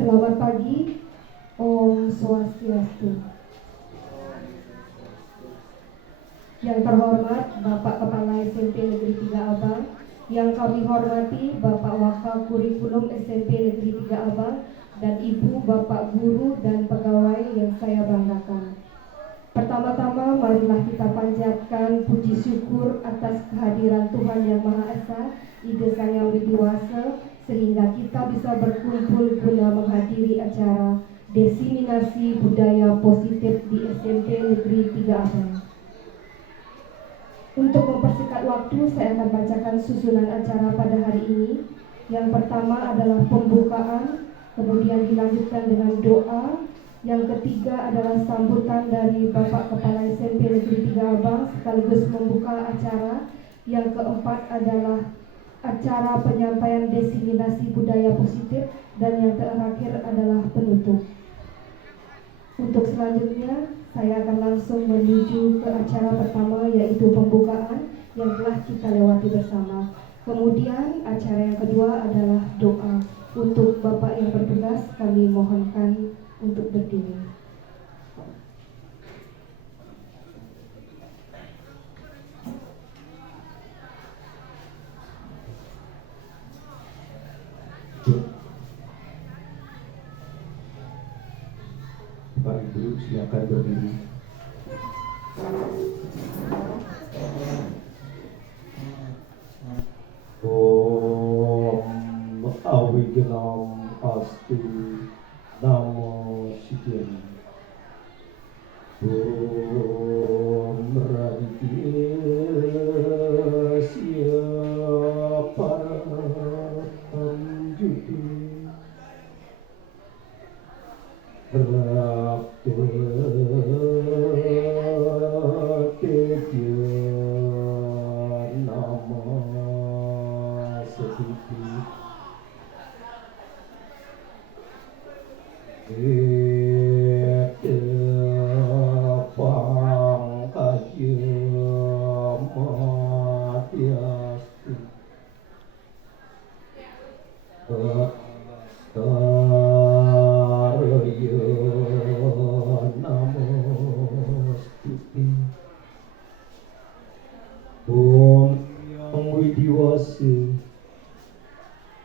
Selamat pagi, Om Swastiastu. Yang terhormat Bapak Kepala SMP Negeri 3 Abang, yang kami hormati Bapak Wakil Kurikulum SMP Negeri 3 Abang, dan Ibu Bapak Guru dan pegawai yang saya banggakan. Pertama-tama marilah kita panjatkan puji syukur atas kehadiran Tuhan Yang Maha Esa, Ide Sang Yang Widiwasa, sehingga kita bisa berkumpul guna menghadiri acara Desiminasi Budaya Positif di SMP Negeri 3 Abang. Untuk mempersingkat waktu, saya akan bacakan susunan acara pada hari ini. Yang pertama adalah pembukaan, kemudian dilanjutkan dengan doa. Yang ketiga adalah sambutan dari Bapak Kepala SMP Negeri 3 Abang sekaligus membuka acara. Yang keempat adalah acara penyampaian desiminasi budaya positif, dan yang terakhir adalah penutup. Untuk selanjutnya, saya akan langsung menuju ke acara pertama, yaitu pembukaan yang telah kita lewati bersama. Kemudian acara yang kedua adalah doa. Untuk Bapak yang bertugas, kami mohonkan untuk berdiri. Bapak Ibu silakan berdiri. Om Awigenam Astu Namo Sidhyani. Om Raditya Siapa Anjuti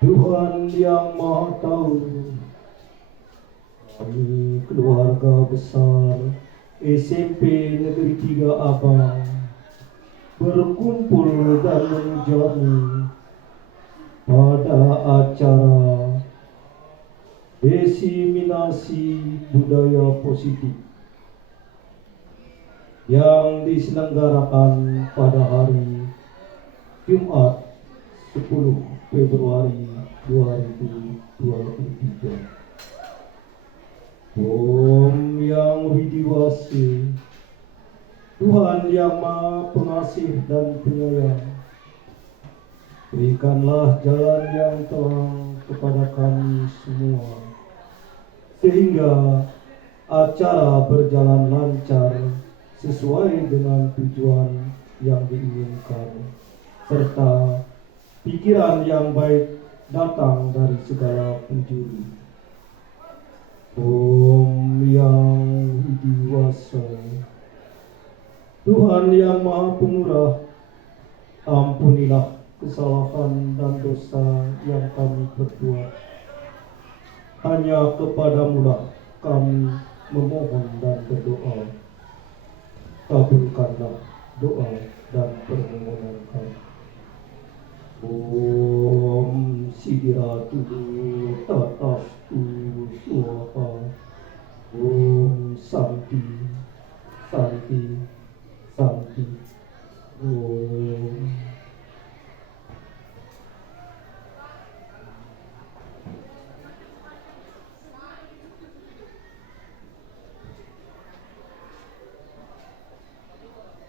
Tuhan Yang Maha Tahu, kami keluarga besar SMP Negeri 3 Abang berkumpul dan menjamu pada acara desiminasi budaya positif yang diselenggarakan pada hari Jumat 10 Februari 2023. Om Yang Widiwasa, Tuhan Yang Maha Pengasih dan Penyayang, berikanlah jalan yang terang kepada kami semua, sehingga acara berjalan lancar sesuai dengan tujuan yang diinginkan, serta pikiran yang baik datang dari segala penjuru. Om Yang Widiwasa, Tuhan Yang Maha Pemurah, ampunilah kesalahan dan dosa yang kami perbuat. Hanya kepadamu-lah kami memohon dan berdoa. Kabulkanlah doa dan permohonan kami. Om Sidiratu Tatastu Swaha. Om Santi Santi Santi. Om.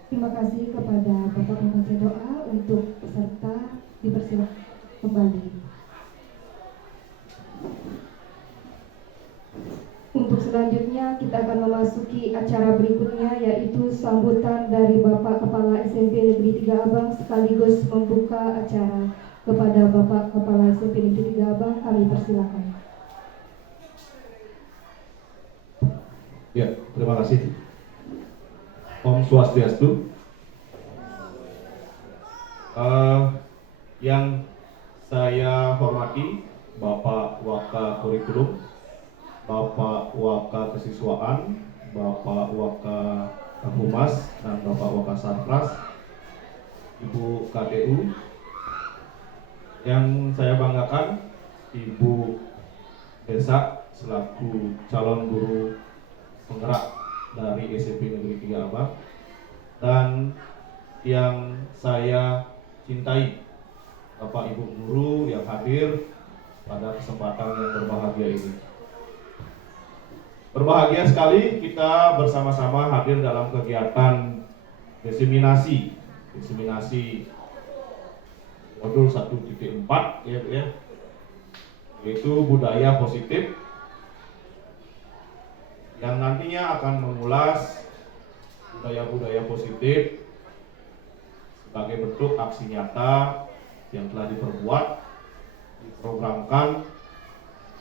Terima kasih kepada Bapak Pembaca Doa. Untuk peserta dipersilakan kembali. Untuk selanjutnya kita akan memasuki acara berikutnya, yaitu sambutan dari Bapak Kepala SMP Negeri 3 Abang sekaligus membuka acara. Kepada Bapak Kepala SMP Negeri 3 Abang kami persilakan. Terima kasih. Om Swastiastu. Yang saya hormati Bapak Waka Kurikulum, Bapak Waka Kesiswaan, Bapak Waka Humas, dan Bapak Waka Sarpras, Ibu KTU. Yang saya banggakan Ibu Desa selaku calon guru penggerak dari SMP Negeri 3 Abang, dan yang saya cintai Bapak Ibu guru yang hadir pada kesempatan yang berbahagia ini. Berbahagia sekali kita bersama-sama hadir dalam kegiatan diseminasi modul 1.4 ya, yaitu budaya positif, yang nantinya akan mengulas budaya-budaya positif sebagai bentuk aksi nyata yang telah diperbuat, diprogramkan,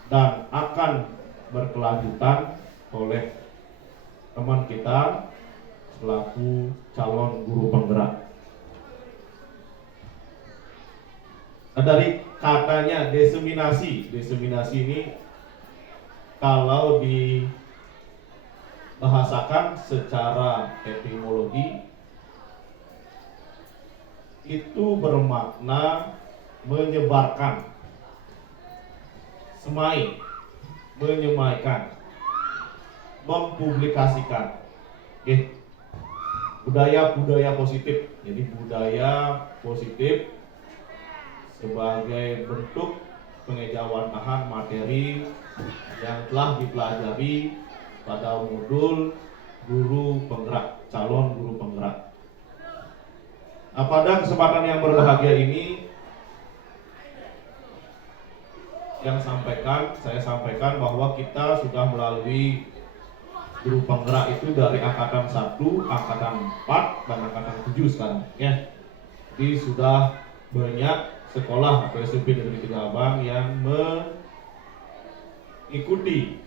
dan akan berkelanjutan oleh teman kita selaku calon guru penggerak. Nah, dari katanya diseminasi ini kalau dibahasakan secara etimologi itu bermakna menyebarkan, menyemaikan, mempublikasikan. Oke. Budaya positif. Jadi budaya positif sebagai bentuk pengejauhantahan materi yang telah dipelajari pada modul guru penggerak, calon guru penggerak. Nah, pada kesempatan yang berbahagia ini saya sampaikan bahwa kita sudah melalui guru penggerak itu dari angkatan 1, angkatan 4, dan angkatan 7 sekarang ya. Jadi sudah banyak sekolah atau SMP Negeri 3 Abang yang mengikuti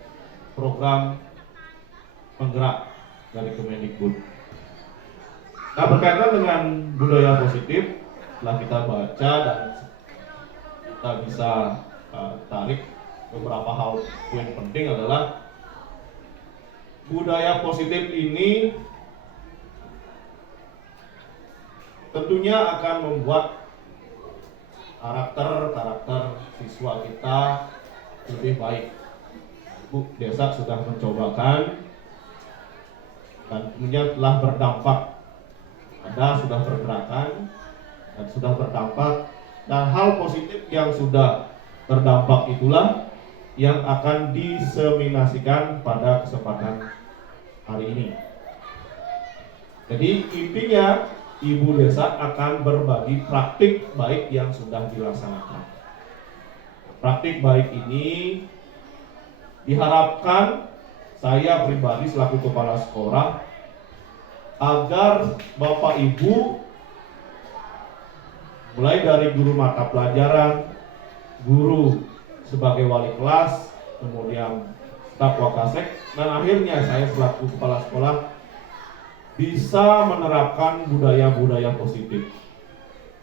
program penggerak dari Kemendikbud. Nah, berkaitan dengan budaya positif, setelah kita baca dan kita bisa tarik beberapa hal poin penting adalah budaya positif ini tentunya akan membuat karakter siswa kita lebih baik. Bu Desa sudah mencobakan dan tentunya telah berdampak. Ada sudah pergerakan dan sudah berdampak, dan hal positif yang sudah berdampak itulah yang akan diseminasikan pada kesempatan hari ini. Jadi intinya Ibu Desa akan berbagi praktik baik yang sudah dilaksanakan. Praktik baik ini diharapkan saya pribadi selaku kepala sekolah agar Bapak Ibu mulai dari guru mata pelajaran, guru sebagai wali kelas, kemudian staf wakasek, dan akhirnya saya selaku kepala sekolah bisa menerapkan budaya-budaya positif.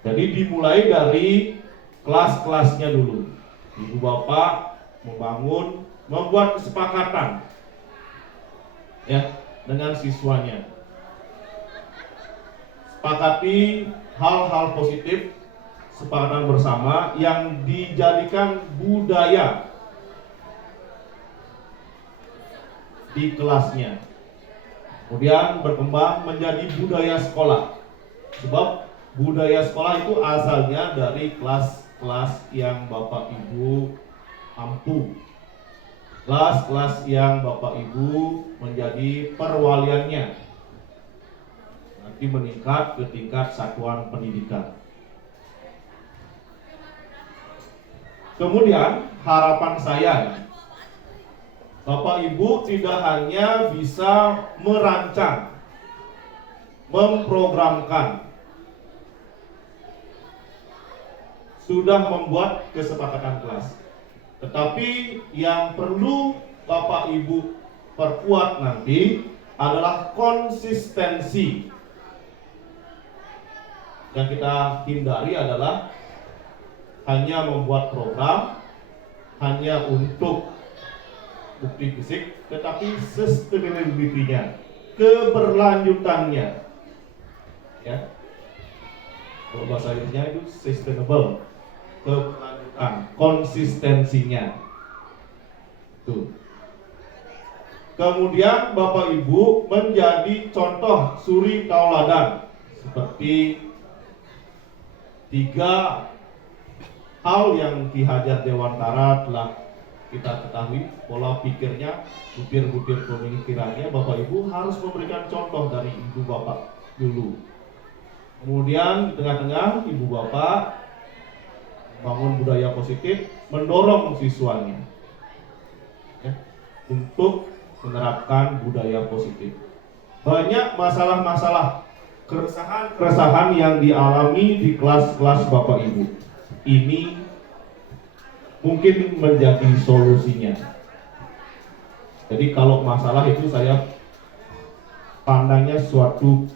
Jadi dimulai dari kelas-kelasnya dulu. Ibu Bapak membuat kesepakatan ya dengan siswanya. Sepakati hal-hal positif, sepakatan bersama yang dijadikan budaya di kelasnya. Kemudian berkembang menjadi budaya sekolah. Sebab budaya sekolah itu asalnya dari kelas-kelas yang Bapak Ibu mampu. Kelas-kelas yang Bapak Ibu menjadi perwaliannya. Nanti meningkat ke tingkat satuan pendidikan. Kemudian harapan saya, Bapak Ibu tidak hanya bisa merancang, memprogramkan, sudah membuat kesepakatan kelas, tetapi yang perlu Bapak Ibu perkuat nanti adalah konsistensi. Yang kita hindari adalah hanya membuat program hanya untuk bukti fisik, tetapi sustainability-nya, keberlanjutannya, ya. Kalau bahasa Inggrisnya itu sustainable, keberlanjutan, konsistensinya. Tuh. Kemudian Bapak Ibu menjadi contoh suri tauladan seperti 3 hal yang Ki Hajar Dewantara telah kita ketahui, pola pikirnya, butir-butir pemikirannya. Bapak Ibu harus memberikan contoh dari ibu bapak dulu. Kemudian di tengah-tengah ibu bapak bangun budaya positif, mendorong siswanya ya, untuk menerapkan budaya positif. Banyak masalah-masalah, keresahan yang dialami di kelas-kelas Bapak Ibu. Ini mungkin menjadi solusinya. Jadi kalau masalah itu saya pandangnya suatu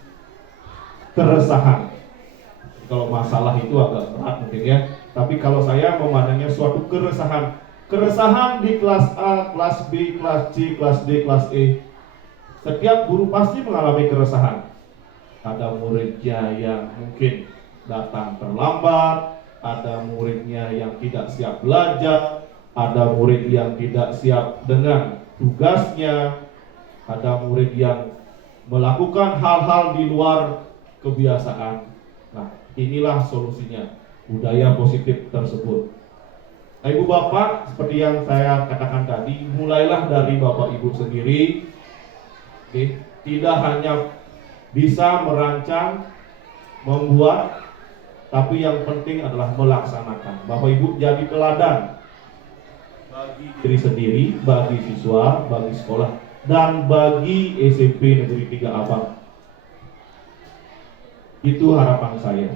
keresahan. Kalau masalah itu agak berat mungkin ya. Tapi kalau saya memandangnya suatu keresahan. Keresahan di kelas A, kelas B, kelas C, kelas D, kelas E. Setiap guru pasti mengalami keresahan. Ada muridnya yang mungkin datang terlambat, ada muridnya yang tidak siap belajar, ada murid yang tidak siap dengan tugasnya, ada murid yang melakukan hal-hal di luar kebiasaan. Nah, inilah solusinya, budaya positif tersebut. Nah, Ibu Bapak, seperti yang saya katakan tadi, mulailah dari Bapak Ibu sendiri. Oke, tidak hanya bisa merancang, membuat, tapi yang penting adalah melaksanakan. Bapak Ibu jadi teladan bagi diri sendiri, bagi siswa, bagi sekolah, dan bagi SMP Negeri 3 Abang. Itu harapan saya.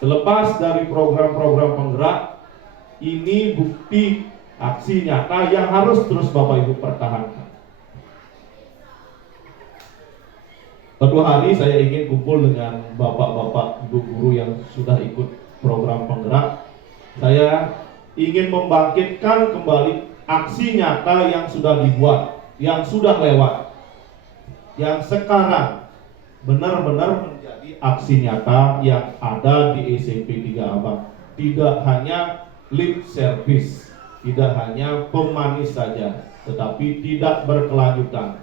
Selepas dari program-program penggerak, ini bukti aksi nyata yang harus terus Bapak Ibu pertahankan. Suatu hari saya ingin kumpul dengan bapak-bapak, ibu guru yang sudah ikut program penggerak. Saya ingin membangkitkan kembali aksi nyata yang sudah dibuat, yang sudah lewat, yang sekarang benar-benar menjadi aksi nyata yang ada di SMP 3 Abang. Tidak hanya lip service, tidak hanya pemanis saja, tetapi tidak berkelanjutan.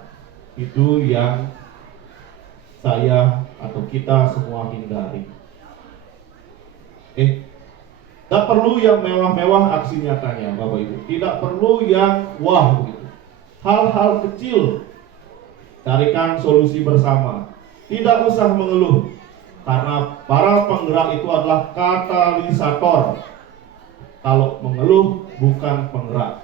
Itu yang saya atau kita semua hindari. Tidak perlu yang mewah-mewah aksi nyatanya, Bapak Ibu. Tidak perlu yang wah begitu. Hal-hal kecil, carikan solusi bersama. Tidak usah mengeluh, karena para penggerak itu adalah katalisator. Kalau mengeluh bukan penggerak.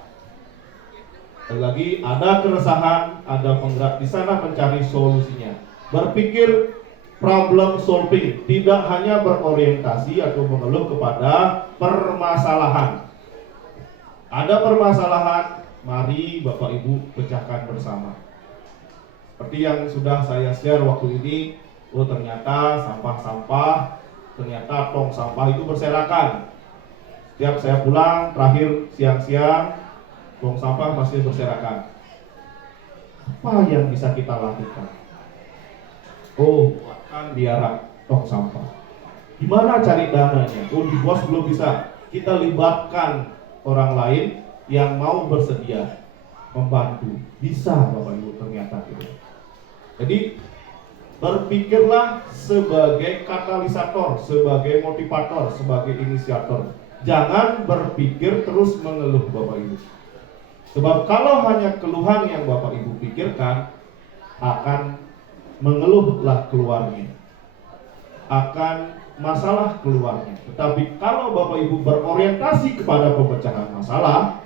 Lagi ada keresahan, ada penggerak di sana mencari solusinya. Berpikir problem solving, tidak hanya berorientasi atau mengeluh kepada permasalahan. Ada permasalahan, mari Bapak Ibu pecahkan bersama. Seperti yang sudah saya share waktu ini, ternyata sampah-sampah, ternyata tong sampah itu berserakan. Setiap saya pulang, terakhir siang-siang, tong sampah masih berserakan. Apa yang bisa kita lakukan? Buatkan biara tong sampah. Gimana cari dananya? Di bos belum bisa. Kita libatkan orang lain yang mau bersedia membantu. Bisa Bapak Ibu ternyata gitu. Jadi berpikirlah sebagai katalisator, sebagai motivator, sebagai inisiator. Jangan berpikir terus mengeluh Bapak Ibu. Sebab kalau hanya keluhan yang Bapak Ibu pikirkan, akan mengeluhlah keluarnya, akan masalah keluarnya. Tetapi kalau Bapak Ibu berorientasi kepada pemecahan masalah,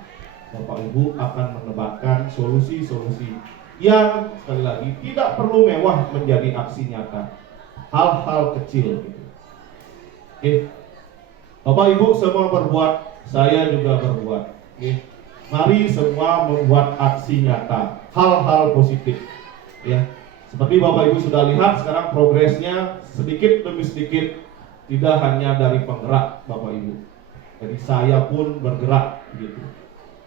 Bapak Ibu akan menebakkan solusi-solusi yang sekali lagi tidak perlu mewah menjadi aksi nyata. Hal-hal kecil gitu. Bapak Ibu semua berbuat, saya juga berbuat. Mari semua membuat aksi nyata, hal-hal positif. Ya, Seperti Bapak Ibu sudah lihat sekarang progresnya sedikit demi sedikit, tidak hanya dari penggerak Bapak Ibu. Jadi saya pun bergerak gitu.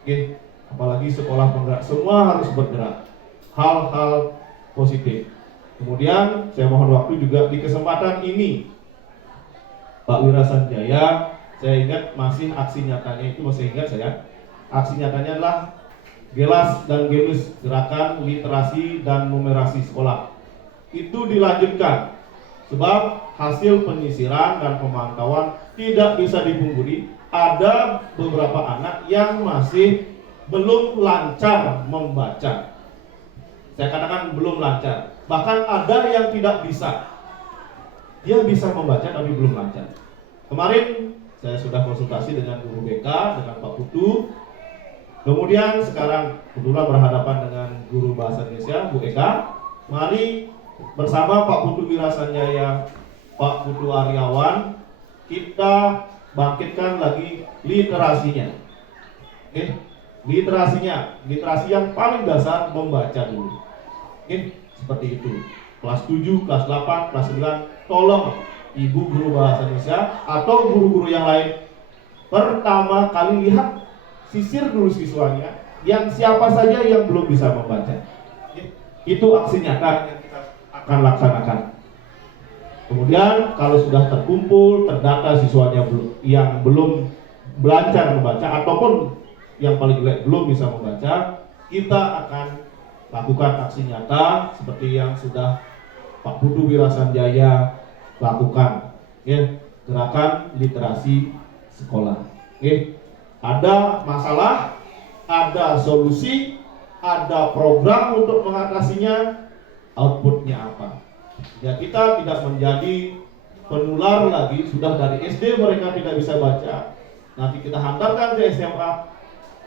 Oke, apalagi sekolah penggerak, semua harus bergerak. Hal-hal positif. Kemudian saya mohon waktu juga di kesempatan ini Pak Wira Sanjaya, saya ingat masih aksi nyatanya itu masih ingat saya. Aksi nyatanya adalah Gelas dan Genus, gerakan literasi dan numerasi sekolah. Itu dilanjutkan sebab hasil penyisiran dan pemantauan tidak bisa dipungkiri, ada beberapa anak yang masih belum lancar membaca. Saya katakan belum lancar, bahkan ada yang tidak bisa. Dia bisa membaca tapi belum lancar. Kemarin saya sudah konsultasi dengan guru BK, dengan Pak Putu. Kemudian sekarang kebetulan berhadapan dengan guru bahasa Indonesia, Bu Eka. Mari bersama Pak Putu Wira Sanjaya, Pak Putu Aryawan, kita bangkitkan lagi literasinya. Oke, literasi yang paling dasar membaca dulu. Oke, seperti itu. Kelas 7, kelas 8, kelas 9, tolong Ibu guru bahasa Indonesia atau guru-guru yang lain pertama kali lihat, sisir dulu siswanya yang siapa saja yang belum bisa membaca. Itu aksi nyata yang kita akan laksanakan. Kemudian kalau sudah terkumpul, terdata siswanya yang belum belajar membaca ataupun yang paling jelek belum bisa membaca, kita akan lakukan aksi nyata seperti yang sudah Pak Putu Wira Sanjaya lakukan, ya, gerakan literasi sekolah. Ada masalah, ada solusi, ada program untuk mengatasinya, outputnya apa. Ya, kita tidak menjadi penular lagi, sudah dari SD mereka tidak bisa baca, nanti kita hantarkan ke SMA,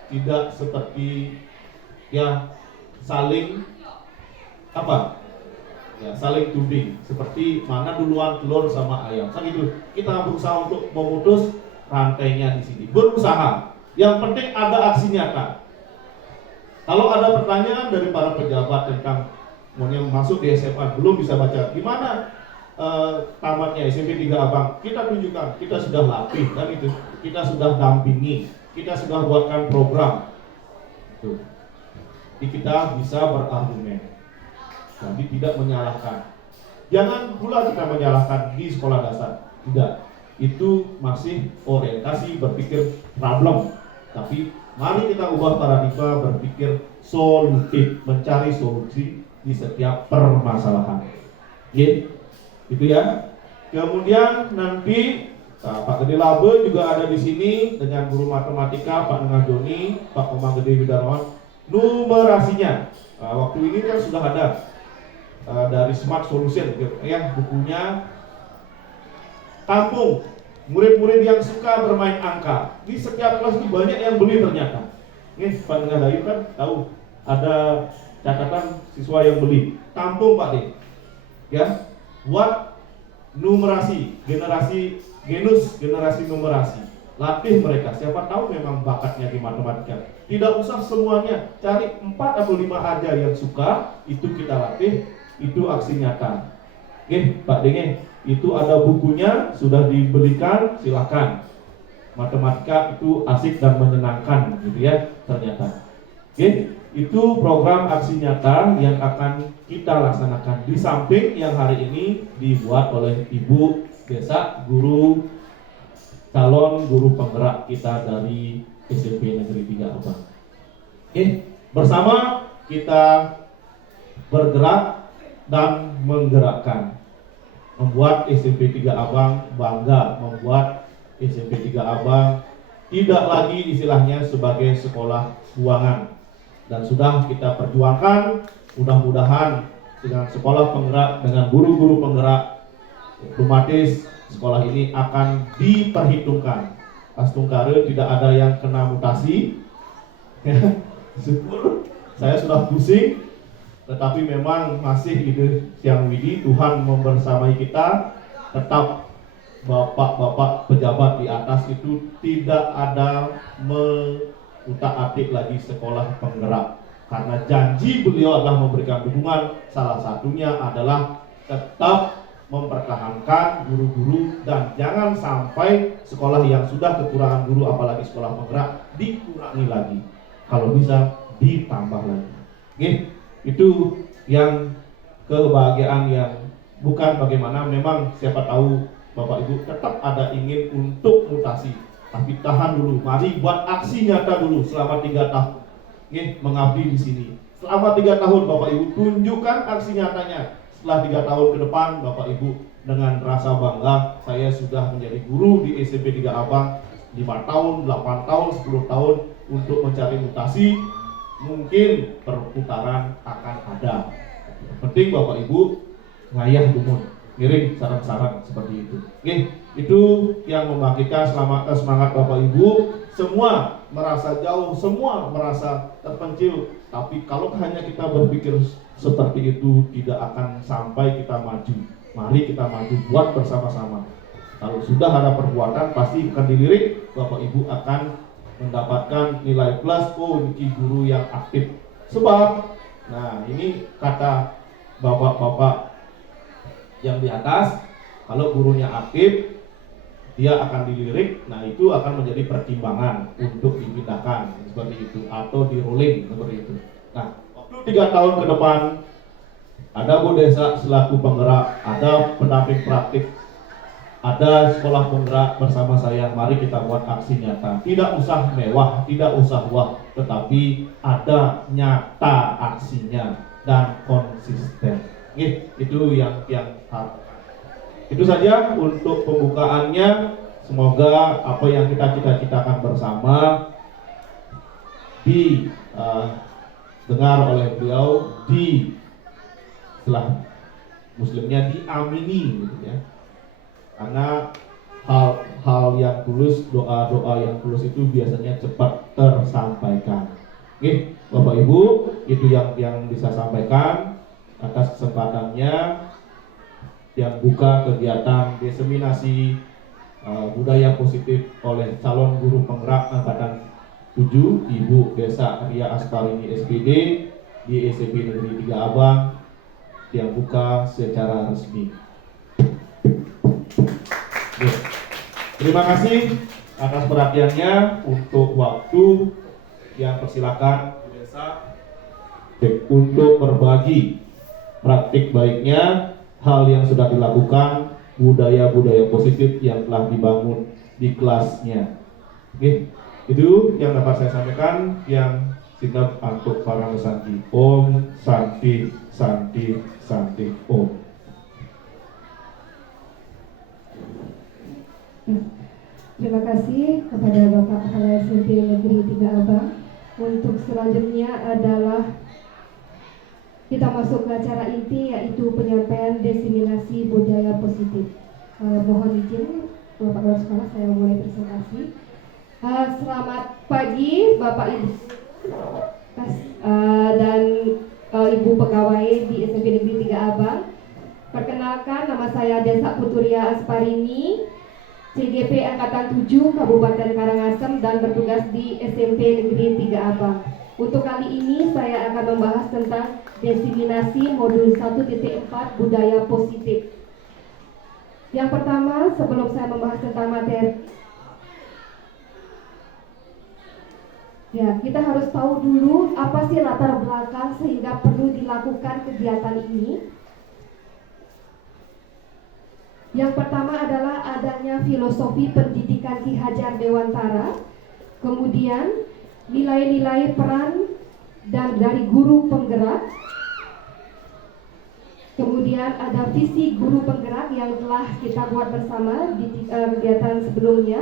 tidak seperti ya saling saling tuding, seperti mana duluan telur sama ayam. Kan itu kita berusaha untuk memutus rantainya di sini, berusaha. Yang penting ada aksi nyata. Kalau ada pertanyaan dari para pejabat tentang yang masuk di SMA belum bisa baca, gimana tamatnya SMP 3 Abang? Kita tunjukkan, kita sudah latih kan itu, kita sudah dampingi, kita sudah buatkan program. Tuh. Jadi kita bisa berargumen, jadi tidak menyalahkan. Jangan pula kita menyalahkan di sekolah dasar, tidak. Itu masih orientasi berpikir problem. Tapi mari kita ubah paradigma berpikir solutif, mencari solusi di setiap permasalahan. Itu ya. Kemudian nanti Pak Gede Labe juga ada di sini dengan guru matematika Pak Nengah Joni, Pak Komang Gede Widarwan. Numerasinya waktu ini kan sudah ada dari Smart Solution ya, bukunya kampung. Murid-murid yang suka bermain angka di setiap kelas itu banyak yang beli ternyata. Nih Pak Nengah Dayu kan tahu ada catatan siswa yang beli. Tampung Pak D. Ya, buat numerasi, generasi numerasi. Latih mereka. Siapa tahu memang bakatnya di matematika. Tidak usah semuanya, cari 4 atau 5 aja yang suka, itu kita latih, itu aksi nyata. Oke, Pak D. Itu ada bukunya, sudah dibelikan, silakan. Matematika itu asik dan menyenangkan gitu ya ternyata. Oke, itu program aksi nyata yang akan kita laksanakan di samping yang hari ini dibuat oleh Ibu Desa, guru calon guru penggerak kita dari SMP Negeri 3 Abang. Oke, bersama kita bergerak dan menggerakkan, membuat SMP 3 Abang bangga, membuat SMP 3 Abang tidak lagi istilahnya sebagai sekolah buangan. Dan sudah kita perjuangkan, mudah-mudahan dengan sekolah penggerak, dengan guru-guru penggerak, otomatis sekolah ini akan diperhitungkan. Astungkare tidak ada yang kena mutasi. Syukur, saya sudah pusing. Tetapi memang masih ide Siang Widi, Tuhan membersamai kita. Tetap bapak-bapak pejabat di atas itu tidak ada mengutak-atik lagi sekolah penggerak. karena janji beliau adalah memberikan dukungan, salah satunya adalah tetap mempertahankan guru-guru dan jangan sampai sekolah yang sudah kekurangan guru, apalagi sekolah penggerak, dikurangi lagi, kalau bisa ditambah lagi. Oke, itu yang kebahagiaan yang bukan bagaimana, memang siapa tahu Bapak Ibu tetap ada ingin untuk mutasi, tapi tahan dulu, mari buat aksi nyata dulu selama 3 tahun mengabdi di sini. Selama 3 tahun Bapak Ibu tunjukkan aksi nyatanya. Setelah 3 tahun ke depan Bapak Ibu dengan rasa bangga, saya sudah menjadi guru di SMP 3 Abang 5 tahun, 8 tahun, 10 tahun untuk mencari mutasi. Mungkin perputaran akan ada. Yang penting Bapak Ibu ngayah dumun, ngiring saran-saran seperti itu. Oke, itu yang membangkitkan semangat Bapak Ibu. Semua merasa jauh, semua merasa terpencil, tapi kalau hanya kita berpikir seperti itu tidak akan sampai kita maju. Mari kita maju, buat bersama-sama. Kalau sudah ada perbuatan pasti akan dilirik, Bapak Ibu akan mendapatkan nilai plus. Oh, ini guru yang aktif. Sebab, nah ini kata bapak-bapak yang di atas, kalau gurunya aktif, dia akan dilirik. Nah itu akan menjadi pertimbangan untuk dipindahkan seperti itu, atau di rolling seperti itu. Nah, waktu 3 tahun ke depan ada Bu Desa selaku penggerak, ada pendamping praktik, ada sekolah penggerak bersama saya. Mari kita buat aksi nyata. Tidak usah mewah, tidak usah wah, tetapi ada nyata aksinya dan konsisten. Itu yang itu saja untuk pembukaannya. Semoga apa yang kita cita-citakan bersama dengar oleh beliau, setelah muslimnya diamini gitu ya. Karena hal yang tulus, doa-doa yang tulus itu biasanya cepat tersampaikan. Oke, Bapak Ibu, itu yang bisa sampaikan atas kesempatannya, yang buka kegiatan diseminasi budaya positif oleh calon guru penggerak angkatan 7, Ibu Desa Ria Asparini SPD di SMP Negeri 3 Abang, yang buka secara resmi. Terima kasih atas perhatiannya. Untuk waktu yang persilakan Bu Desa untuk berbagi praktik baiknya, hal yang sudah dilakukan, budaya-budaya positif yang telah dibangun di kelasnya. Oke, itu yang dapat saya sampaikan. Yang singkat untuk para Santi. Om Santi Santi Santi Om. Terima kasih kepada Bapak Kepala SMP Negeri 3 Abang. Untuk selanjutnya adalah kita masuk ke acara inti, yaitu penyampaian diseminasi budaya positif. Mohon izin Bapak Kepala Sekolah, saya mulai presentasi. Selamat pagi Bapak Ibu dan Ibu pegawai di SMP Negeri 3 Abang. Perkenalkan, nama saya Desa Puturia Asparini, CGP Angkatan 7 Kabupaten Karangasem, dan bertugas di SMP Negeri 3 Abang. Untuk kali ini saya akan membahas tentang diseminasi modul 1.4 budaya positif. Yang pertama, sebelum saya membahas tentang materi, ya, kita harus tahu dulu apa sih latar belakang sehingga perlu dilakukan kegiatan ini. Yang pertama adalah adanya filosofi pendidikan Ki Hajar Dewantara, kemudian nilai-nilai peran dan dari guru penggerak, kemudian ada visi guru penggerak yang telah kita buat bersama di kegiatan sebelumnya.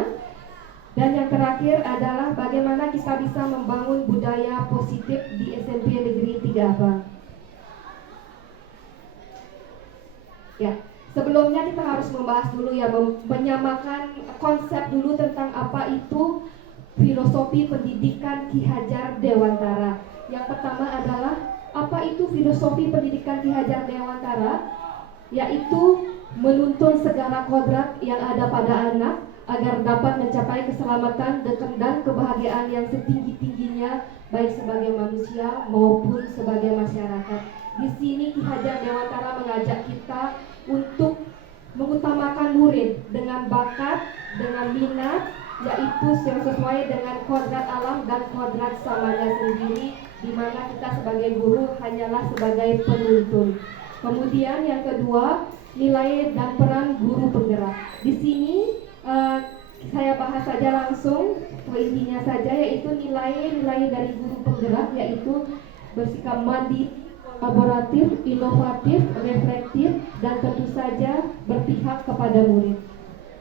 Dan yang terakhir adalah bagaimana kita bisa membangun budaya positif di SMP Negeri 3 Abang. Ya, sebelumnya kita harus membahas dulu ya, menyamakan konsep dulu tentang apa itu filosofi pendidikan Ki Hajar Dewantara. Yang pertama adalah apa itu filosofi pendidikan Ki Hajar Dewantara? Yaitu menuntun segala kodrat yang ada pada anak agar dapat mencapai keselamatan dan kebahagiaan yang setinggi-tingginya dunia, baik sebagai manusia maupun sebagai masyarakat. Di sini Ki Hajar Dewantara mengajak kita untuk mengutamakan murid dengan bakat, dengan minat, yaitu yang sesuai dengan kodrat alam dan kodrat samanya sendiri, di mana kita sebagai guru hanyalah sebagai penuntun. Kemudian yang kedua, nilai dan peran guru penggerak. Di sini saya bahas saja langsung intinya saja, yaitu nilai-nilai dari guru penggerak, yaitu bersikap mandiri, kolaboratif, inovatif, reflektif, dan tentu saja berpihak kepada murid.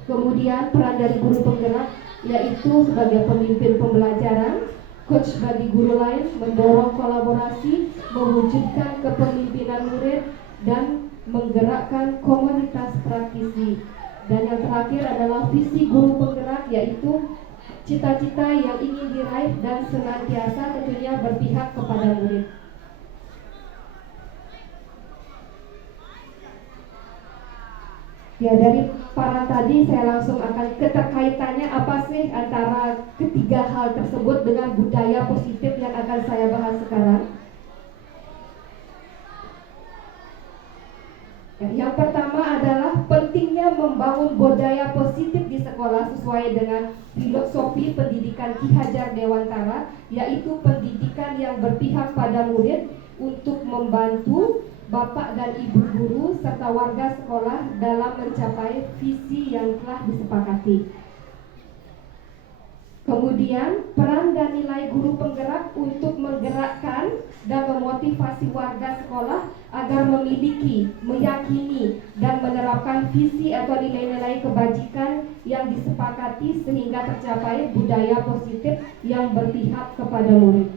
Kemudian peran dari guru penggerak yaitu sebagai pemimpin pembelajaran, coach bagi guru lain, mendorong kolaborasi, mewujudkan kepemimpinan murid, dan menggerakkan komunitas praktisi. Dan yang terakhir adalah visi guru penggerak, yaitu cita-cita yang ingin diraih dan senantiasa tentunya berpihak kepada murid. Ya, dari para tadi saya langsung akan keterkaitannya apa sih antara ketiga hal tersebut dengan budaya positif yang akan saya bahas sekarang. Ya, yang pertama adalah pentingnya membangun budaya positif di sekolah sesuai dengan filosofi pendidikan Ki Hajar Dewantara, yaitu pendidikan yang berpihak pada murid untuk membantu Bapak dan Ibu guru serta warga sekolah dalam mencapai visi yang telah disepakati. Kemudian, peran dan nilai guru penggerak untuk menggerakkan dan memotivasi warga sekolah agar memiliki, meyakini, dan menerapkan visi atau nilai-nilai kebajikan yang disepakati sehingga tercapai budaya positif yang berpihak kepada murid.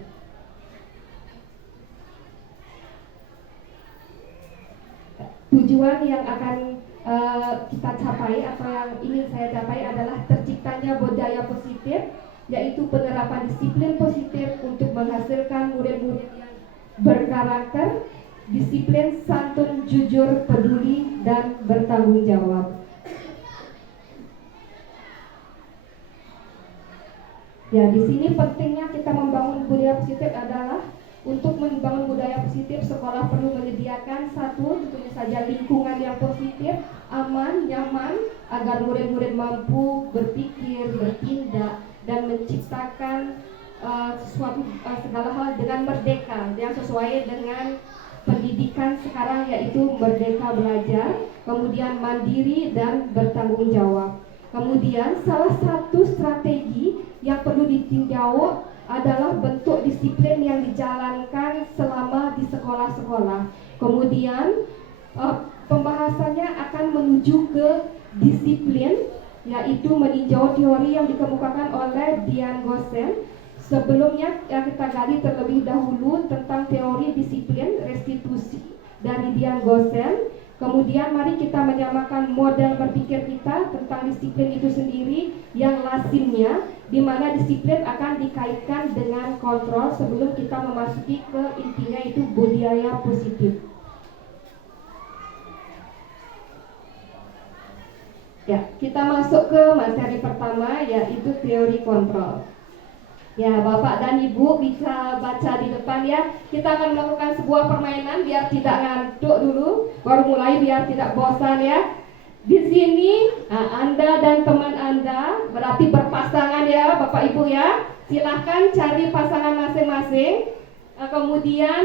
Tujuan yang akan kita capai atau yang ingin saya capai adalah terciptanya budaya positif, yaitu penerapan disiplin positif untuk menghasilkan murid-murid yang berkarakter, disiplin, santun, jujur, peduli, dan bertanggung jawab. Ya, di sini pentingnya kita membangun budaya positif adalah untuk membangun budaya positif, sekolah perlu menyediakan satu, tentunya saja lingkungan yang positif, aman, nyaman, agar murid-murid mampu berpikir, bertindak, dan menciptakan segala hal dengan merdeka, yang sesuai dengan pendidikan sekarang, yaitu merdeka belajar, kemudian mandiri dan bertanggung jawab. Kemudian salah satu strategi yang perlu ditinjau adalah bentuk disiplin yang dijalankan selama di sekolah-sekolah. Kemudian pembahasannya akan menuju ke disiplin, yaitu meninjau teori yang dikemukakan oleh Dian Gosen. Sebelumnya kita gali terlebih dahulu tentang teori disiplin restitusi dari Dian Gosen. Kemudian mari kita menyamakan model berpikir kita tentang disiplin itu sendiri yang lazimnya, di mana disiplin akan dikaitkan dengan kontrol sebelum kita memasuki ke intinya, itu budaya positif. Ya, kita masuk ke materi pertama, yaitu teori kontrol. Ya, Bapak dan Ibu bisa baca di depan ya. Kita akan melakukan sebuah permainan biar tidak ngantuk dulu, baru mulai biar tidak bosan ya. Di sini Anda dan teman Anda berarti berpasangan ya, Bapak Ibu ya. Silahkan cari pasangan masing-masing. Kemudian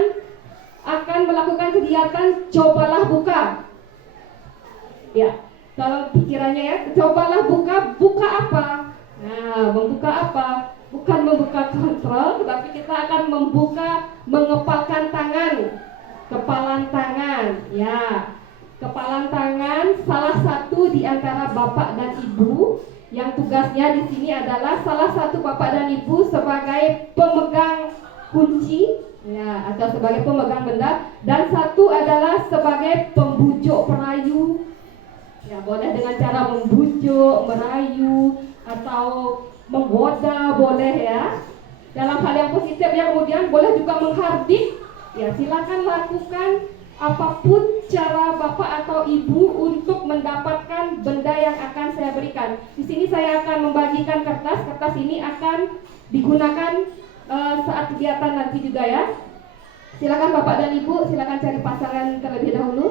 akan melakukan kegiatan cobalah buka. Ya, dalam pikirannya ya, cobalah buka, buka apa? Nah, membuka apa? Bukan membuka kontrol, tetapi kita akan membuka, mengepalkan tangan, kepalan tangan, ya. Kepalan tangan salah satu di antara Bapak dan Ibu yang tugasnya di sini adalah salah satu Bapak dan Ibu sebagai pemegang kunci, ya, atau sebagai pemegang benda, dan satu adalah sebagai pembujuk perayu. Ya, boleh dengan cara membujuk, merayu, atau menggoda boleh ya. Dalam hal yang positif ya, kemudian boleh juga menghardik. Ya, silakan lakukan apapun cara Bapak atau Ibu untuk mendapatkan benda yang akan saya berikan. Di sini saya akan membagikan kertas. Kertas ini akan digunakan saat kegiatan nanti juga ya. Silakan Bapak dan Ibu, silakan cari pasangan terlebih dahulu.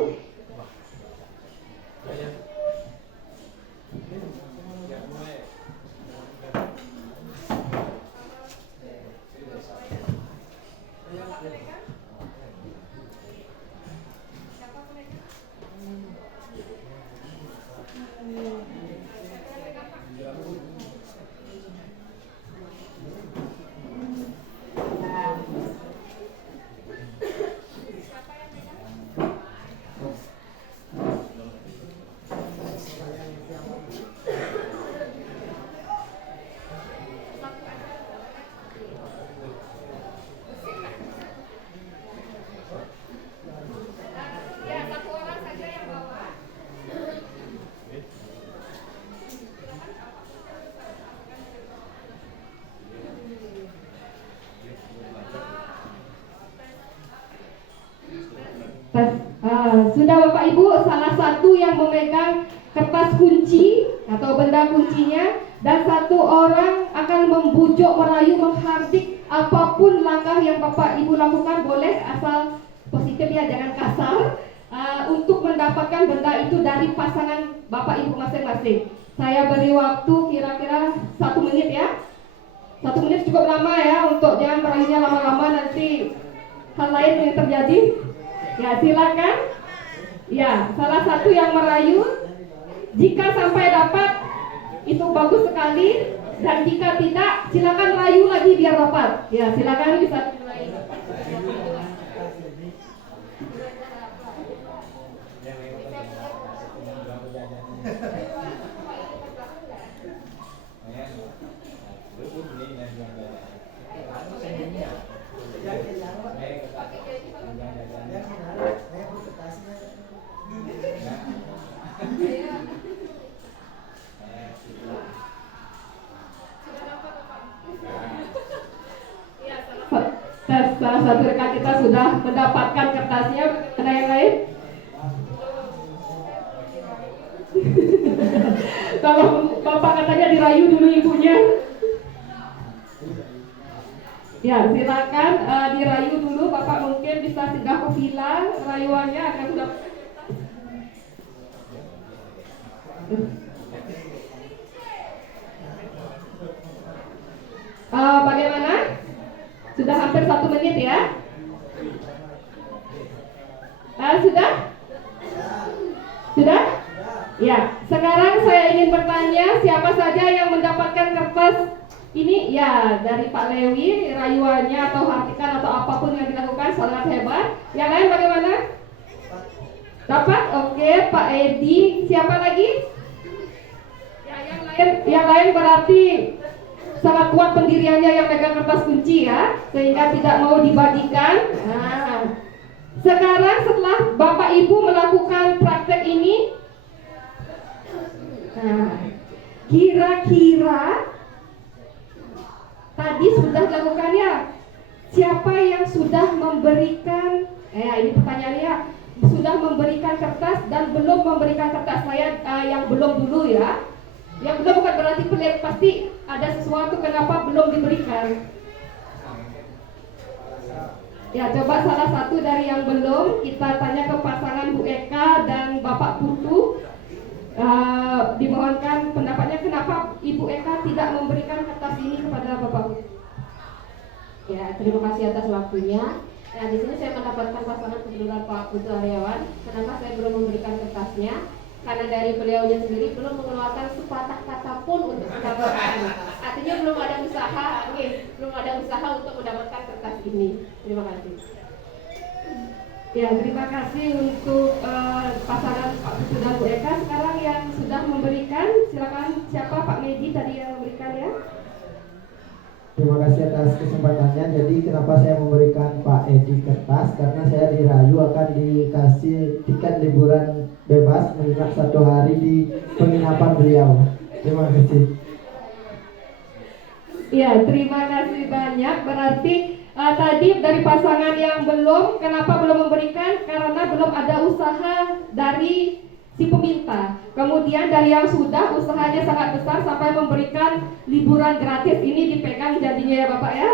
Sudah Bapak Ibu, salah satu yang memegang kertas kunci atau benda kuncinya, dan satu orang akan membujuk, merayu, menghardik apapun langkah yang Bapak Ibu lakukan, boleh asal positif ya, jangan kasar, untuk mendapatkan benda itu dari pasangan Bapak Ibu masing-masing. Saya beri waktu kira-kira 1 menit ya. 1 menit cukup lama ya, untuk jangan merayunya lama-lama, nanti hal lain yang terjadi. Ya, silakan. Ya, salah satu yang merayu, jika sampai dapat itu bagus sekali, dan jika tidak silakan rayu lagi biar dapat. Ya, silakan bisa mulai. Salah satu rekan kita sudah mendapatkan kertasnya. Ada yang lain? Kalau Bapak katanya dirayu dulu ibunya. Ya, silakan dirayu dulu. Bapak mungkin bisa singgah ke villa rayuannya agar sudah. Bagaimana? Sudah hampir 1 menit ya? Sudah? Sudah? Ya, sekarang saya ingin bertanya, siapa saja yang mendapatkan kertas ini? Ya, dari Pak Lewi, rayuannya atau hartikan atau apapun yang dilakukan sangat hebat. Yang lain bagaimana? Dapat? Oke, Pak Edi. Siapa lagi? Ya, yang lain berarti sangat kuat pendiriannya yang pegang kertas kunci ya, sehingga tidak mau dibagikan. Nah, sekarang setelah Bapak Ibu melakukan praktek ini, kira-kira tadi sudah dilakukannya, siapa yang sudah memberikan, ini pertanyaannya, sudah memberikan kertas dan belum memberikan kertas? Saya yang belum dulu ya. Yang belum bukan berarti pelit, pasti ada sesuatu kenapa belum diberikan. Ya, coba salah satu dari yang belum, kita tanya ke pasangan Bu Eka dan Bapak Putu. Dimohonkan pendapatnya, kenapa Ibu Eka tidak memberikan kertas ini kepada Bapak Putu? Ya, terima kasih atas waktunya. Nah, di sini saya mendapatkan pasangan kebetulan Pak Putu Aryawan. Kenapa saya belum memberikan kertasnya? Karena dari beliaunya sendiri belum mengeluarkan sepatah kata pun untuk mendapatkan. Artinya belum ada usaha untuk mendapatkan kertas ini. Terima kasih. Ya, terima kasih untuk pasangan Pak Putu dan Bu Eka. Sekarang yang sudah memberikan, silakan siapa? Pak Medi tadi yang memberikan ya. Terima kasih atas kesempatannya. Jadi kenapa saya memberikan Pak Edi kertas? Karena saya dirayu akan dikasih tiket liburan bebas menginap 1 hari di penginapan beliau. Terima kasih. Ya, terima kasih banyak. Berarti tadi dari pasangan yang belum, kenapa belum memberikan? Karena belum ada usaha dari si peminta. Kemudian dari yang sudah, usahanya sangat besar sampai memberikan liburan gratis. Ini dipegang jadinya ya Bapak ya.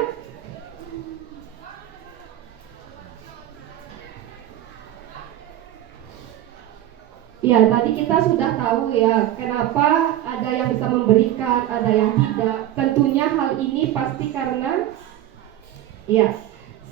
Ya, tadi kita sudah tahu ya, kenapa ada yang bisa memberikan, ada yang tidak. Tentunya hal ini pasti karena ya,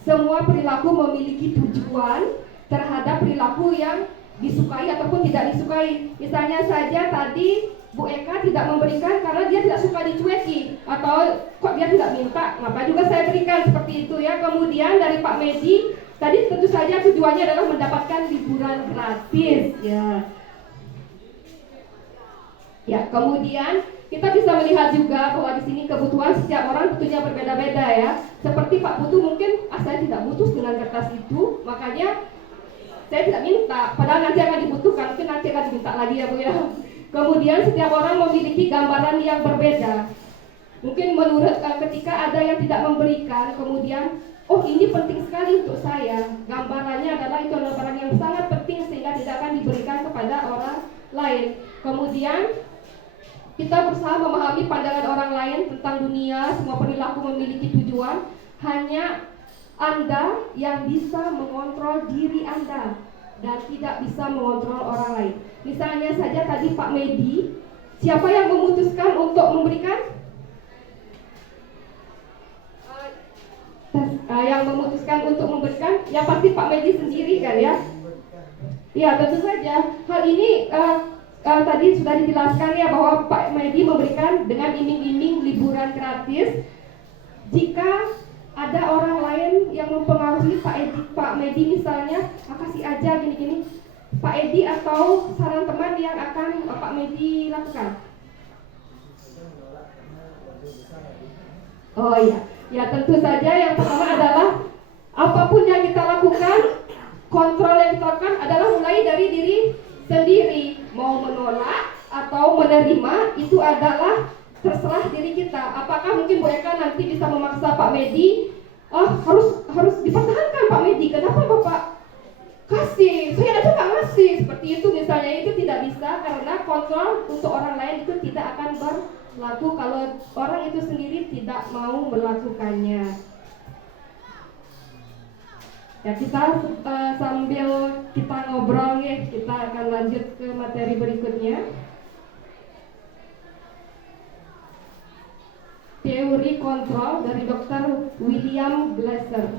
semua perilaku memiliki tujuan terhadap perilaku yang disukai ataupun tidak disukai. Misalnya saja tadi Bu Eka tidak memberikan karena dia tidak suka dicueki, atau kok dia tidak minta, ngapa juga saya berikan, seperti itu ya. Kemudian dari Pak Medi, tadi tentu saja tujuannya adalah mendapatkan liburan gratis ya. Ya, kemudian kita bisa melihat juga bahwa di sini kebutuhan setiap orang tentunya berbeda-beda ya. Seperti Pak Putu mungkin, saya tidak butuh dengan kertas itu, makanya saya tidak minta. Padahal nanti akan dibutuhkan, mungkin nanti akan diminta lagi ya Bu ya. Kemudian setiap orang memiliki gambaran yang berbeda. Mungkin menurut ketika ada yang tidak memberikan, kemudian oh ini penting sekali untuk saya. Gambarannya adalah itu adalah barang yang sangat penting sehingga tidak akan diberikan kepada orang lain. Kemudian kita berusaha memahami pandangan orang lain tentang dunia, semua perilaku memiliki tujuan. Hanya Anda yang bisa mengontrol diri Anda dan tidak bisa mengontrol orang lain. Misalnya saja tadi Pak Medi, siapa yang memutuskan untuk memberikan? Yang memutuskan untuk memberikan, ya pasti Pak Medi sendiri kan ya? Ya tentu saja. Hal ini tadi sudah dijelaskan ya bahwa Pak Medi memberikan dengan iming-iming liburan gratis. Jika ada orang lain yang mempengaruhi Pak Medi misalnya, kasih aja gini-gini, Pak Edi atau saran teman yang akan Pak Medi lakukan. Oh iya, ya tentu saja yang pertama adalah apapun yang kita lakukan, kontrol yang kita lakukan adalah mulai dari diri sendiri. Mau menolak atau menerima itu adalah terserah diri kita. Apakah mungkin Bu Eka nanti bisa memaksa Pak Medi, harus dipertahankan Pak Medi, kenapa Bapak kasih, saya aja nggak ngasih, seperti itu misalnya. Itu tidak bisa karena kontrol untuk orang lain itu tidak akan berlaku kalau orang itu sendiri tidak mau melakukannya. Ya, kita sambil kita ngobrol ya, kita akan lanjut ke materi berikutnya. Teori kontrol dari Dr. William Glasser.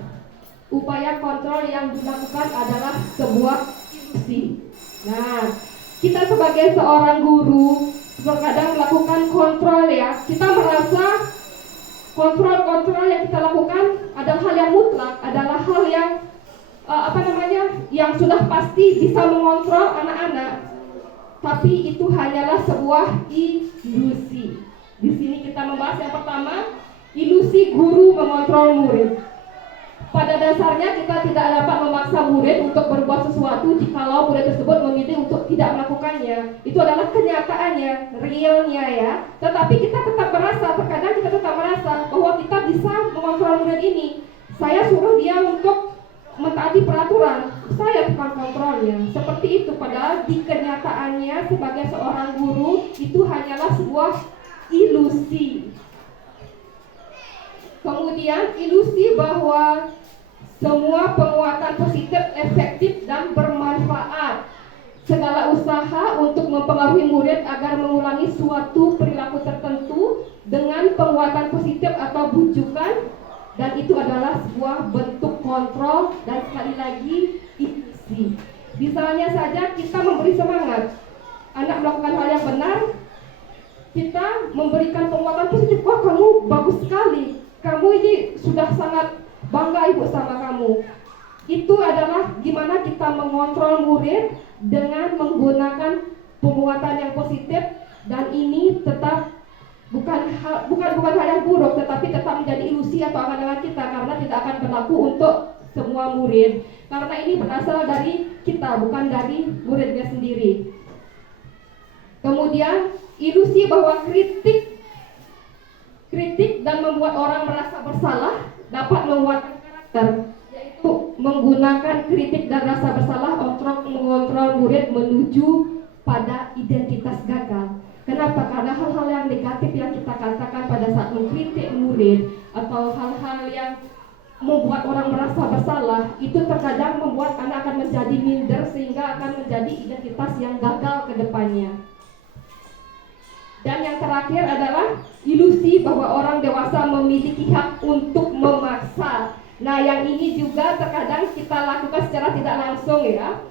Upaya kontrol yang dilakukan adalah sebuah ilusi. Nah, kita sebagai seorang guru terkadang melakukan kontrol ya. Kita merasa kontrol yang kita lakukan adalah hal yang mutlak, adalah hal yang yang sudah pasti bisa mengontrol anak-anak. Tapi itu hanyalah sebuah ilusi. Di sini kita membahas yang pertama, ilusi guru mengontrol murid. Pada dasarnya kita tidak dapat memaksa murid untuk berbuat sesuatu jikalau murid tersebut memilih untuk tidak melakukannya. Itu adalah kenyataannya, realnya ya. Tetapi kita tetap merasa, terkadang kita tetap merasa bahwa kita bisa mengontrol murid ini. Saya suruh dia untuk mentaati peraturan, saya bukan kontrolnya. Seperti itu, padahal di kenyataannya sebagai seorang guru itu hanyalah sebuah ilusi. Kemudian ilusi bahwa semua penguatan positif efektif dan bermanfaat. Segala usaha untuk mempengaruhi murid agar mengulangi suatu perilaku tertentu dengan penguatan positif atau bujukan, dan itu adalah sebuah bentuk kontrol dan sekali lagi ilusi. Misalnya saja kita memberi semangat anak melakukan hal yang benar, kita memberikan penguatan positif, wah kamu bagus sekali, kamu ini sudah sangat bangga ibu sama kamu. Itu adalah gimana kita mengontrol murid dengan menggunakan penguatan yang positif, dan ini tetap bukan hal yang buruk, tetapi tetap menjadi ilusi atau angan-angan kita karena tidak akan berlaku untuk semua murid. Karena ini berasal dari kita, bukan dari muridnya sendiri. Kemudian ilusi bahwa kritik dan membuat orang merasa bersalah dapat menguatkan karakter, yaitu menggunakan kritik dan rasa bersalah untuk mengontrol murid menuju pada identitas gagal. Kenapa? Karena hal-hal yang negatif yang kita katakan pada saat mengkritik murid, atau hal-hal yang membuat orang merasa bersalah, itu terkadang membuat anak akan menjadi minder sehingga akan menjadi identitas yang gagal ke depannya. Dan yang terakhir adalah ilusi bahwa orang dewasa memiliki hak untuk memaksa. Nah, yang ini juga terkadang kita lakukan secara tidak langsung ya,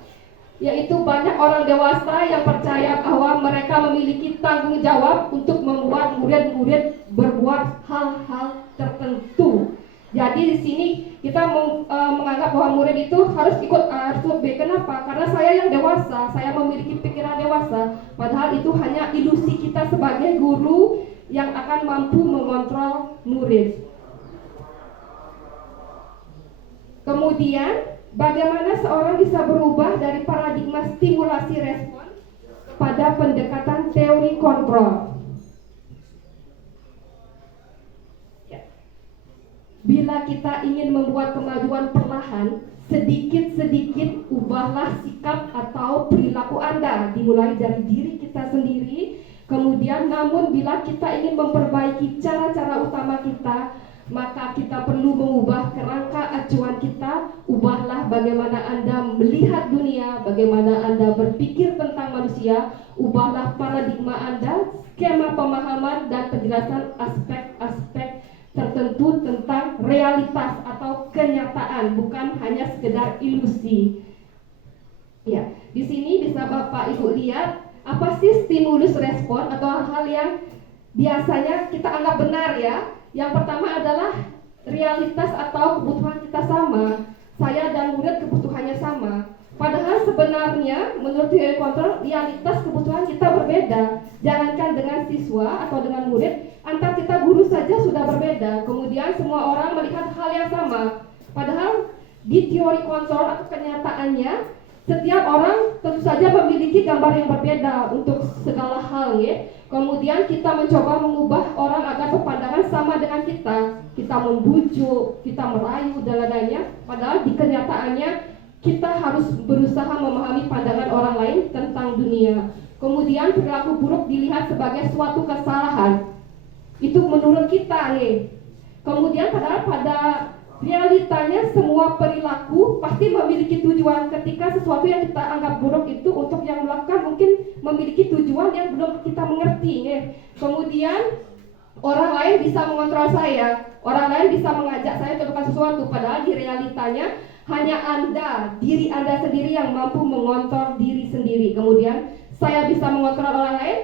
yaitu banyak orang dewasa yang percaya bahwa mereka memiliki tanggung jawab untuk membuat murid-murid berbuat hal-hal tertentu. Jadi di sini kita menganggap bahwa murid itu harus ikut A, harus B. Kenapa? Karena saya yang dewasa, saya memiliki pikiran dewasa. Padahal itu hanya ilusi kita sebagai guru yang akan mampu mengontrol murid. Kemudian, bagaimana seorang bisa berubah dari paradigma stimulasi respon pada pendekatan teori kontrol? Bila kita ingin membuat kemajuan perlahan, sedikit-sedikit ubahlah sikap atau perilaku Anda, dimulai dari diri kita sendiri. Kemudian, namun bila kita ingin memperbaiki cara-cara utama kita, maka kita perlu mengubah kerangka acuan kita. Ubahlah bagaimana Anda melihat dunia, bagaimana Anda berpikir tentang manusia. Ubahlah paradigma Anda, skema pemahaman dan penjelasan aspek-aspek tertentu tentang realitas atau kenyataan, bukan hanya sekedar ilusi. Ya, di sini bisa Bapak Ibu lihat apa sih stimulus respon atau hal-hal yang biasanya kita anggap benar ya. Yang pertama adalah realitas atau kebutuhan kita sama. Saya dan murid kebutuhannya sama. Padahal sebenarnya menurut teori kontrol realitas kebutuhan kita berbeda. Jangankan dengan siswa atau dengan murid, antar kita guru saja sudah berbeda. Kemudian semua orang melihat hal yang sama. Padahal di teori kontrol atau kenyataannya, setiap orang tentu saja memiliki gambar yang berbeda untuk segala hal ya. Kemudian kita mencoba mengubah orang agar berpandangan sama dengan kita. Kita membujuk, kita merayu dan lain-lainnya. Padahal di kenyataannya kita harus berusaha memahami pandangan orang lain tentang dunia. Kemudian perilaku buruk dilihat sebagai suatu kesalahan. Itu menurut kita nih. Kemudian padahal pada realitanya semua perilaku pasti memiliki tujuan. Ketika sesuatu yang kita anggap buruk itu untuk yang melakukan mungkin memiliki tujuan yang belum kita mengerti nih. Kemudian orang lain bisa mengontrol saya, orang lain bisa mengajak saya untuk melakukan sesuatu. Padahal di realitanya hanya Anda, diri Anda sendiri yang mampu mengontrol diri sendiri. Kemudian saya bisa mengontrol orang lain.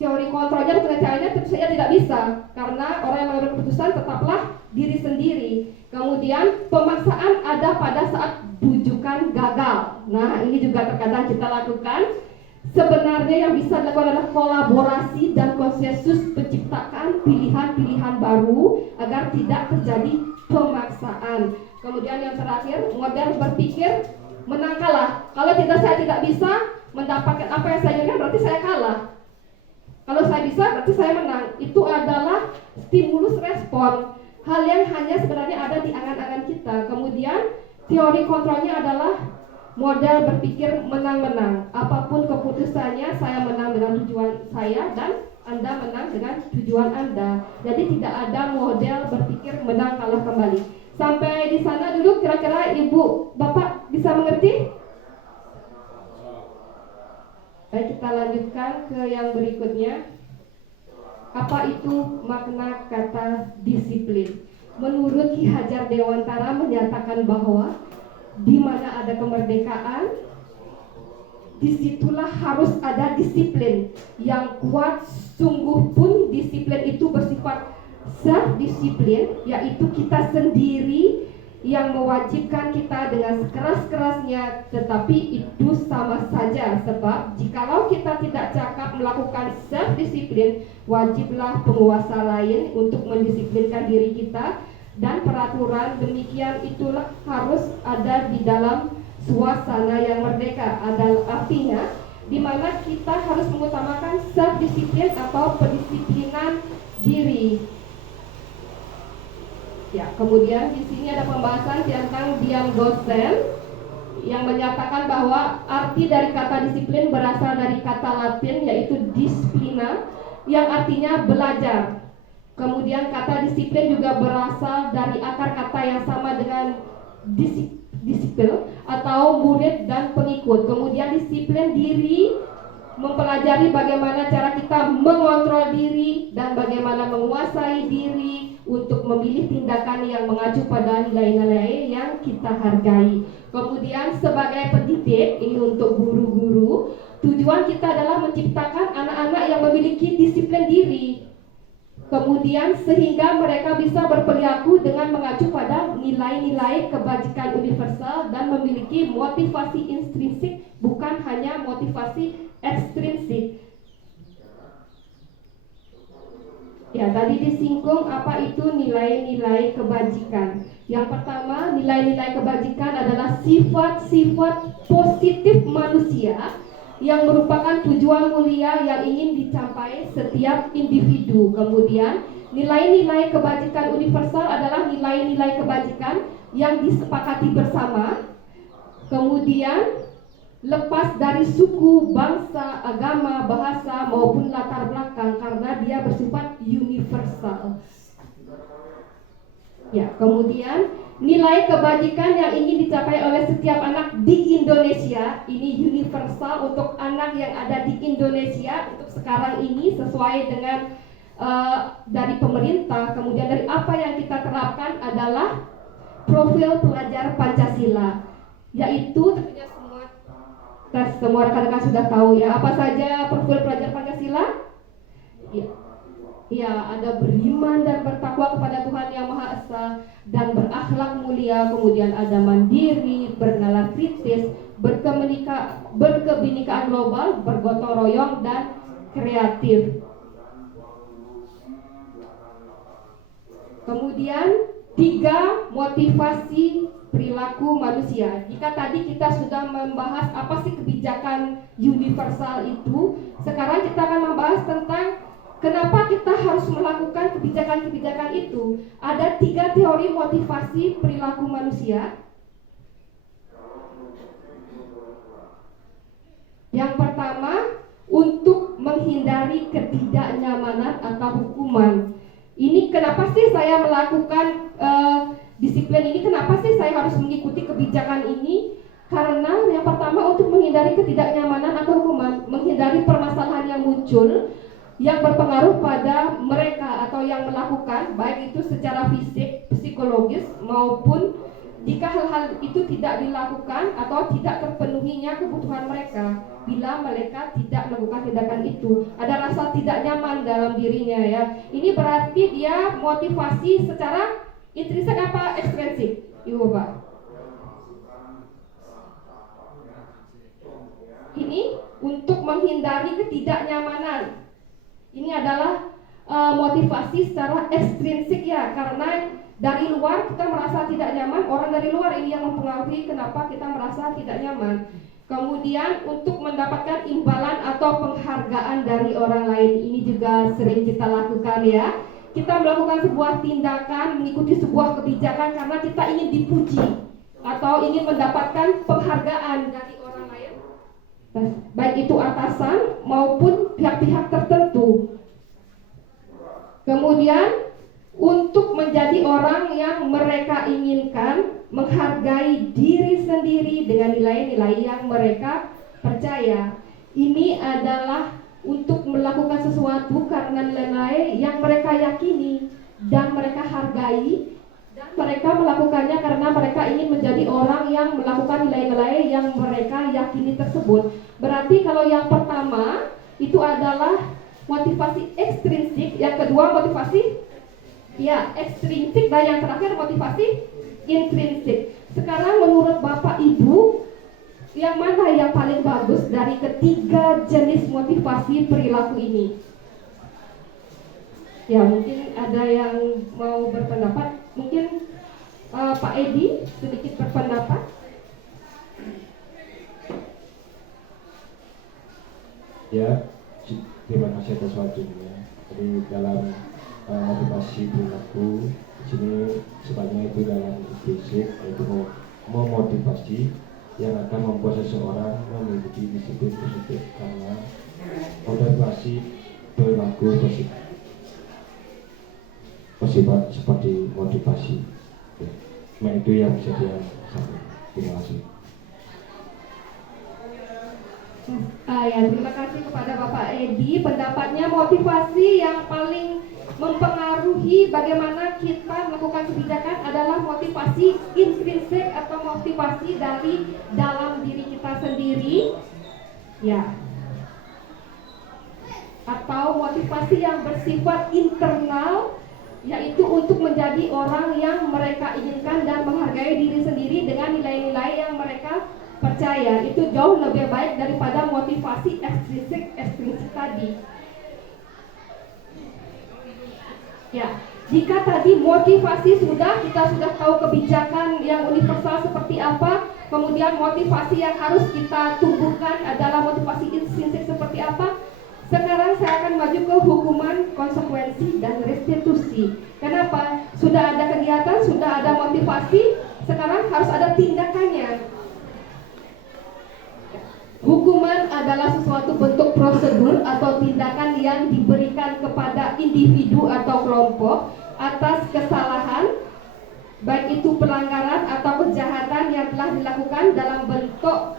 Teori kontrolnya dan kenyataannya tentu saja tidak bisa, karena orang yang mengambil keputusan tetaplah diri sendiri. Kemudian pemaksaan ada pada saat bujukan gagal. Nah, ini juga terkadang kita lakukan. Sebenarnya yang bisa dilakukan adalah kolaborasi dan konsensus penciptakan pilihan-pilihan baru agar tidak terjadi pemaksaan. Kemudian yang terakhir, model berpikir menang kalah. Kalau saya tidak bisa mendapatkan apa yang saya inginkan, berarti saya kalah. Kalau saya bisa, berarti saya menang. Itu adalah stimulus respon, hal yang hanya sebenarnya ada di angan-angan kita. Kemudian teori kontrolnya adalah model berpikir menang-menang. Apapun keputusannya, saya menang dengan tujuan saya dan Anda menang dengan tujuan Anda. Jadi tidak ada model berpikir menang kalah kembali. Sampai di sana dulu, kira-kira Ibu, Bapak bisa mengerti? Baik, kita lanjutkan ke yang berikutnya. Apa itu makna kata disiplin? Menurut Ki Hajar Dewantara menyatakan bahwa di mana ada kemerdekaan, disitulah harus ada disiplin yang kuat. Sungguh pun disiplin itu bersifat self-disiplin, yaitu kita sendiri yang mewajibkan kita dengan sekeras-kerasnya, tetapi itu sama saja. Sebab jikalau kita tidak cakap melakukan self-disiplin, wajiblah penguasa lain untuk mendisiplinkan diri kita. Dan peraturan demikian itulah harus ada di dalam suasana yang merdeka. Artinya di mana kita harus mengutamakan self-disiplin atau pendisiplinan diri. Ya, kemudian di sini ada pembahasan tentang Dian Gossen yang menyatakan bahwa arti dari kata disiplin berasal dari kata Latin yaitu disciplina yang artinya belajar. Kemudian kata disiplin juga berasal dari akar kata kata yang sama dengan disiplin atau murid dan pengikut. Kemudian disiplin diri mempelajari bagaimana cara kita mengontrol diri dan bagaimana menguasai diri untuk memilih tindakan yang mengacu pada nilai-nilai yang kita hargai. Kemudian sebagai pendidik, ini untuk guru-guru, tujuan kita adalah menciptakan anak-anak yang memiliki disiplin diri. Kemudian sehingga mereka bisa berperilaku dengan mengacu pada nilai-nilai kebajikan universal dan memiliki motivasi intrinsik, bukan hanya motivasi ekstrinsik. Ya, tadi disinggung apa itu nilai-nilai kebajikan. Yang pertama, nilai-nilai kebajikan adalah sifat-sifat positif manusia yang merupakan tujuan mulia yang ingin dicapai setiap individu. Kemudian, nilai-nilai kebajikan universal adalah nilai-nilai kebajikan yang disepakati bersama. Kemudian, lepas dari suku, bangsa, agama, bahasa maupun latar belakang karena dia bersifat universal. Ya, kemudian nilai kebajikan yang ingin dicapai oleh setiap anak di Indonesia, ini universal untuk anak yang ada di Indonesia untuk sekarang ini sesuai dengan dari pemerintah, kemudian dari apa yang kita terapkan adalah profil pelajar Pancasila, yaitu tentunya semua rekan-rekan sudah tahu ya, apa saja profil pelajar Pancasila? Ya, ada beriman dan bertakwa kepada Tuhan Yang Maha Esa dan berakhlak mulia, kemudian ada mandiri, bernalar kritis, berkebinekaan global, bergotong royong dan kreatif. Kemudian 3 motivasi perilaku manusia. Jika tadi kita sudah membahas apa sih kebijakan universal itu, sekarang kita akan membahas tentang kenapa kita harus melakukan kebijakan-kebijakan itu. Ada 3 teori motivasi perilaku manusia. Yang pertama, untuk menghindari ketidaknyamanan atau hukuman. Ini kenapa sih saya melakukan disiplin ini? Kenapa sih saya harus mengikuti kebijakan ini? Karena yang pertama untuk menghindari ketidaknyamanan atau hukuman, menghindari permasalahan yang muncul yang berpengaruh pada mereka atau yang melakukan, baik itu secara fisik, psikologis, maupun jika hal-hal itu tidak dilakukan atau tidak terpenuhinya kebutuhan mereka. Bila mereka tidak melakukan tindakan itu, ada rasa tidak nyaman dalam dirinya ya. Ini berarti dia motivasi secara intrinsik apa ekstrinsik? Ibu Bapak. Ini untuk menghindari ketidaknyamanan. Ini adalah motivasi secara ekstrinsik ya, karena dari luar kita merasa tidak nyaman, orang dari luar ini yang mempengaruhi kenapa kita merasa tidak nyaman. Kemudian untuk mendapatkan imbalan atau penghargaan dari orang lain, ini juga sering kita lakukan ya. Kita melakukan sebuah tindakan, mengikuti sebuah kebijakan karena kita ingin dipuji atau ingin mendapatkan penghargaan dari orang lain, baik itu atasan maupun pihak-pihak tertentu. Kemudian untuk menjadi orang yang mereka inginkan, menghargai diri sendiri dengan nilai-nilai yang mereka percaya. Ini adalah untuk melakukan sesuatu karena nilai yang mereka yakini dan mereka hargai, dan mereka melakukannya karena mereka ingin menjadi orang yang melakukan nilai-nilai yang mereka yakini tersebut. Berarti kalau yang pertama itu adalah motivasi ekstrinsik, yang kedua motivasi ya ekstrinsik, dan yang terakhir motivasi intrinsik. Sekarang menurut Bapak Ibu, yang mana yang paling bagus dari ketiga jenis motivasi perilaku ini? Ya, mungkin ada yang mau berpendapat. Mungkin Pak Edi sedikit berpendapat. Ya, terima kasih atas waktunya. Jadi dalam motivasi perilaku di sini sebanyak itu dalam basic, yaitu memotivasi yang akan membuat seseorang memiliki disiplin positif, karena motivasi perilaku positif seperti motivasi. Nah itu yang bisa dia sampaikan. Terima kasih. Ya, terima kasih kepada Bapak Edi. Pendapatnya motivasi yang paling mempengaruhi bagaimana kita melakukan kebijakan adalah motivasi intrinsik atau motivasi dari dalam diri kita sendiri, ya, atau motivasi yang bersifat internal, yaitu untuk menjadi orang yang mereka inginkan dan menghargai diri sendiri dengan nilai-nilai yang mereka percaya. Itu jauh lebih baik daripada motivasi ekstrinsik tadi. Ya, jika tadi motivasi kita sudah tahu kebijakan yang universal seperti apa, kemudian motivasi yang harus kita tumbuhkan adalah motivasi intrinsik seperti apa. Sekarang saya akan maju ke hukuman, konsekuensi, dan restitusi. Kenapa? Sudah ada kegiatan, sudah ada motivasi, sekarang harus ada tindakannya. Hukuman adalah suatu bentuk prosedur atau tindakan yang diberikan kepada individu atau kelompok atas kesalahan, baik itu pelanggaran atau kejahatan yang telah dilakukan dalam bentuk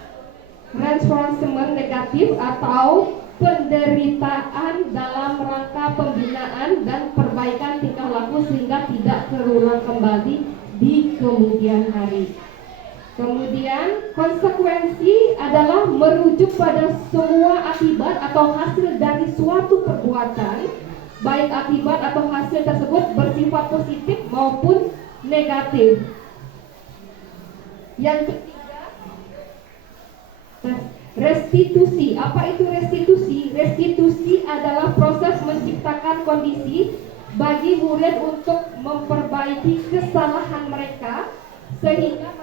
reinforcement negatif atau penderitaan dalam rangka pembinaan dan perbaikan tingkah laku sehingga tidak terulang kembali di kemudian hari. Kemudian konsekuensi adalah merujuk pada semua akibat atau hasil dari suatu perbuatan, baik akibat atau hasil tersebut bersifat positif maupun negatif. Yang ketiga, restitusi. Apa itu restitusi? Restitusi adalah proses menciptakan kondisi bagi murid untuk memperbaiki kesalahan mereka sehingga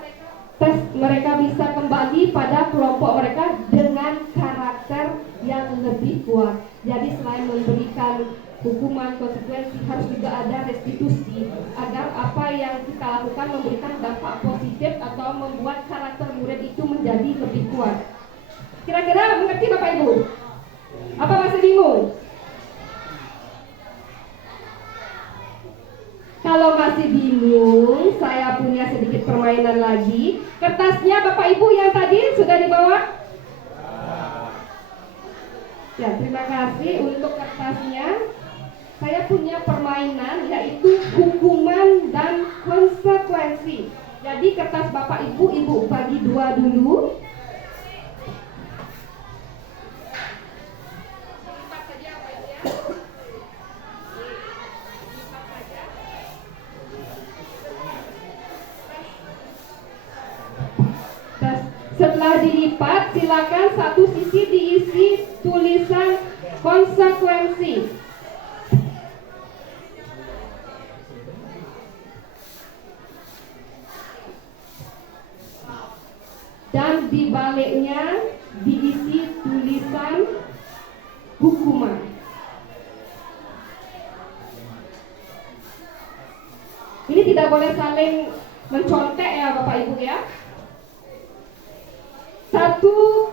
mereka bisa kembali pada kelompok mereka dengan karakter yang lebih kuat. Jadi selain memberikan hukuman, konsekuensi, harus juga ada restitusi agar apa yang kita lakukan memberikan dampak positif atau membuat karakter murid itu menjadi lebih kuat. Kira-kira mengerti Bapak Ibu? Apa masih bingung? Kalau masih bingung, saya punya sedikit permainan lagi. Kertasnya Bapak Ibu yang tadi sudah dibawa? Ya, terima kasih untuk kertasnya. Saya punya permainan yaitu hukuman dan konsekuensi. Jadi kertas Bapak Ibu, Ibu bagi dua dulu. Setelah dilipat, silakan satu sisi diisi tulisan konsekuensi. Dan di baliknya diisi tulisan hukuman. Ini tidak boleh saling mencontek ya Bapak Ibu ya. Satu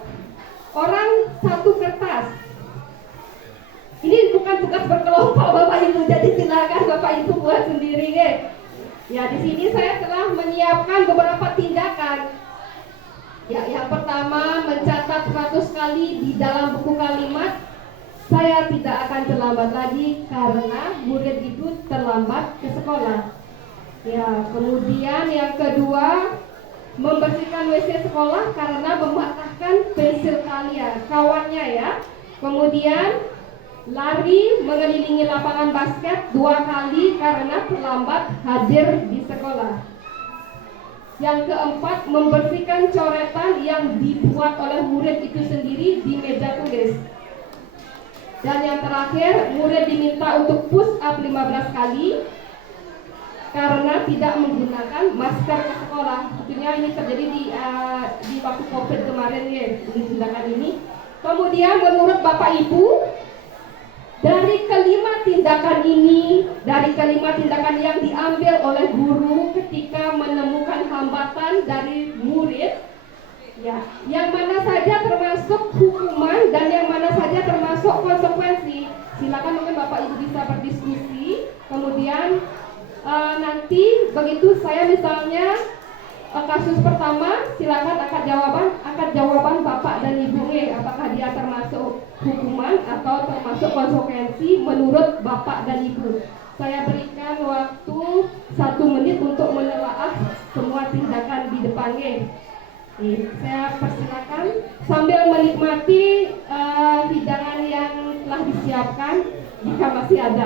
orang satu kertas. Ini bukan tugas berkelompok Bapak Ibu, jadi silakan Bapak Ibu buat sendiri ya. Ya, di sini saya telah menyiapkan beberapa tindakan. Ya, yang pertama mencatat 100 kali di dalam buku kalimat. Saya tidak akan terlambat lagi karena murid itu terlambat ke sekolah. Ya, kemudian yang kedua membersihkan WC sekolah karena mematahkan pensil kawannya ya. Kemudian lari mengelilingi lapangan basket 2 kali karena terlambat hadir di sekolah. Yang keempat, membersihkan coretan yang dibuat oleh murid itu sendiri di meja tulis. Dan yang terakhir, murid diminta untuk push up 15 kali karena tidak menggunakan masker ke sekolah. Tentunya ini terjadi di waktu COVID kemarin ya, di tindakan ini. Kemudian menurut Bapak Ibu, dari kelima tindakan ini, dari kelima tindakan yang diambil oleh guru ketika menemukan hambatan dari murid, ya, yang mana saja termasuk hukuman dan yang mana saja termasuk konsekuensi. Silakan mungkin Bapak Ibu bisa berdiskusi. Kemudian nanti begitu saya misalnya kasus pertama, silakan angkat jawaban Bapak dan Ibu apakah dia termasuk hukuman atau termasuk konsekuensi menurut Bapak dan Ibu. Saya berikan waktu 1 menit untuk menelaah semua tindakan di depannya. Saya persilakan sambil menikmati hidangan yang telah disiapkan jika masih ada.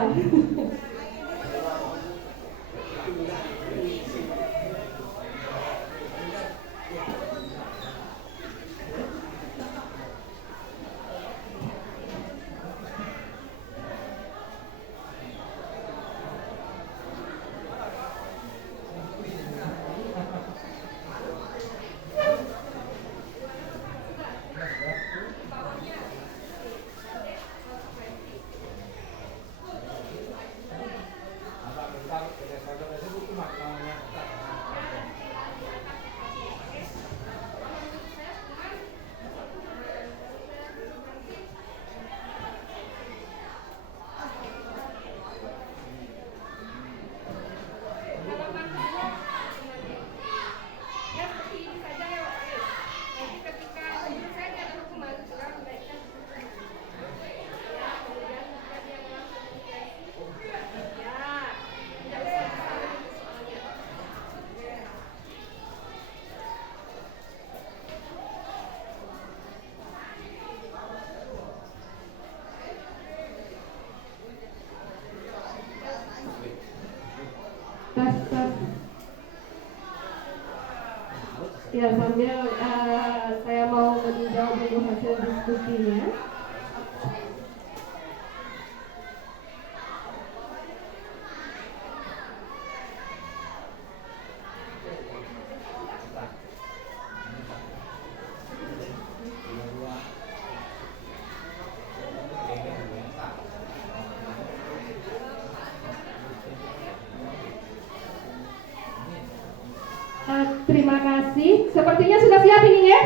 Ya, sambil saya mau meninjau dulu hasil diskusinya. Terima kasih. Sepertinya sudah siap ini ya?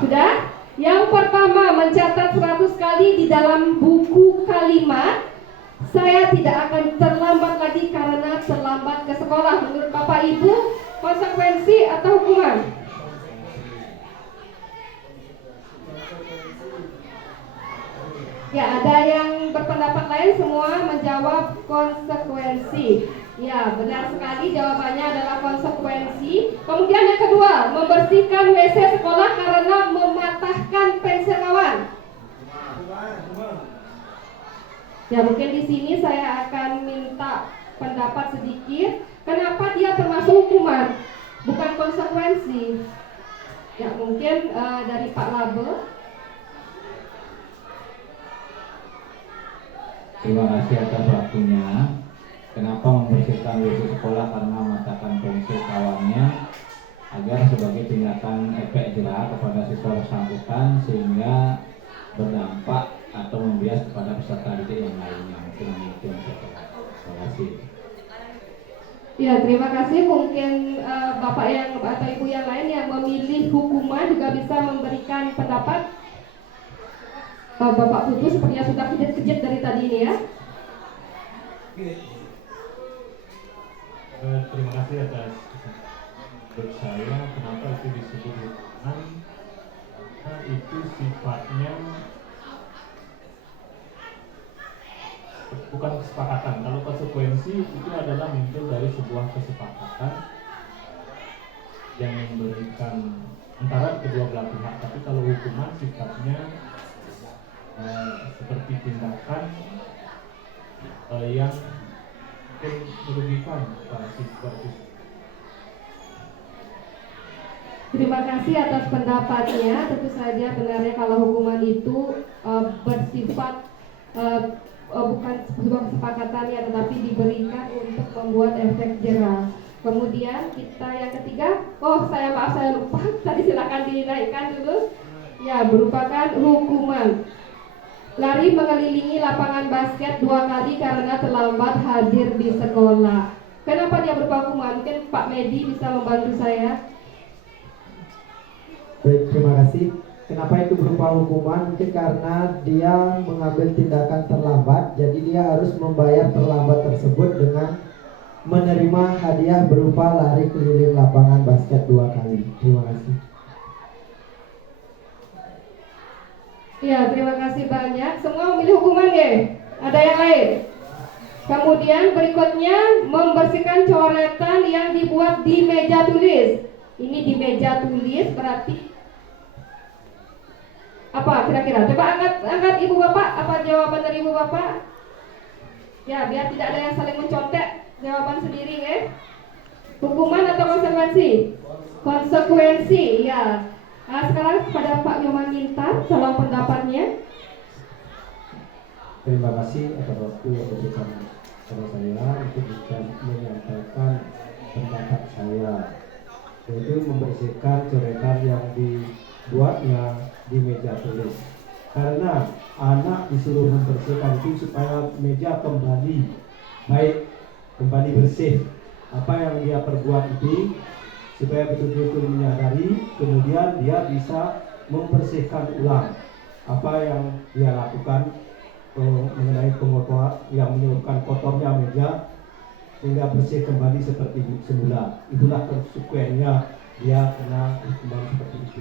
Sudah? Yang pertama, mencatat 100 kali di dalam buku kalimat. Saya tidak akan terlambat lagi karena terlambat ke sekolah. Menurut Bapak Ibu, konsekuensi atau hukuman? Ya, ada yang berpendapat lain, semua menjawab konsekuensi. Ya, benar sekali, jawabannya adalah konsekuensi. Kemudian yang kedua, membersihkan WC sekolah karena mematahkan pensil kawan. Ya, mungkin di sini saya akan minta pendapat sedikit. Kenapa dia termasuk hukuman, bukan konsekuensi? Ya, mungkin dari Pak Labe. Terima kasih atas waktunya. Kenapa membersihkan WC sekolah karena mematahkan pensil kawannya, agar sebagai tindakan efek jerah kepada siswa bersangkutan sehingga berdampak atau membias kepada peserta didik yang lainnya. Mungkin itu yang saya kira. Terima kasih. Ya, terima kasih. Mungkin Bapak yang atau Ibu yang lain yang memilih hukuman juga bisa memberikan pendapat. Bapak Putu sepertinya sudah kejut-kejut dari tadi ini ya. Terima kasih atas menurut saya kenapa itu disebut hukuman, karena itu sifatnya bukan kesepakatan. Kalau konsekuensi itu adalah muncul dari sebuah kesepakatan yang memberikan antara kedua belah pihak. Tapi kalau hukuman sifatnya seperti tindakan yang merugikan para siswa. Terima kasih atas pendapatnya. Tentu saja benarnya kalau hukuman itu bersifat bukan sebuah kesepakatan ya, tetapi diberikan untuk membuat efek jerah. Kemudian kita yang ketiga, maaf saya lupa. Tadi silakan dinaikkan dulu. Ya, merupakan hukuman. Lari mengelilingi lapangan basket 2 kali karena terlambat hadir di sekolah. Kenapa dia berupa hukuman? Mungkin Pak Medi bisa membantu saya. Baik, terima kasih. Kenapa itu berupa hukuman? Mungkin karena dia mengambil tindakan terlambat, jadi dia harus membayar terlambat tersebut dengan menerima hadiah berupa lari keliling lapangan basket 2 kali. Terima kasih. Ya, terima kasih banyak. Semua memilih hukuman ya? Ada yang lain? Kemudian berikutnya membersihkan coretan yang dibuat di meja tulis. Ini di meja tulis berarti apa kira-kira? Coba angkat ibu bapak. Apa jawaban dari ibu bapak? Ya, biar tidak ada yang saling mencontek jawaban sendiri ya. Hukuman atau konsekuensi? Konsekuensi, ya. Nah, sekarang kepada Pak Nyoman Mintar, tolong pendapatnya. Terima kasih atas waktu yang diberikan kepada saya untuk bisa menyampaikan pendapat saya, yaitu membersihkan coretan yang dibuatnya di meja tulis. Karena anak disuruh membersihkan itu supaya meja kembali baik, kembali bersih. Apa yang dia perbuat itu supaya betul-betul menyadari, kemudian dia bisa membersihkan ulang apa yang dia lakukan mengenai pengotor yang menyebabkan kotornya meja sehingga bersih kembali seperti semula. Itulah konsekuensinya dia kena hukuman seperti itu.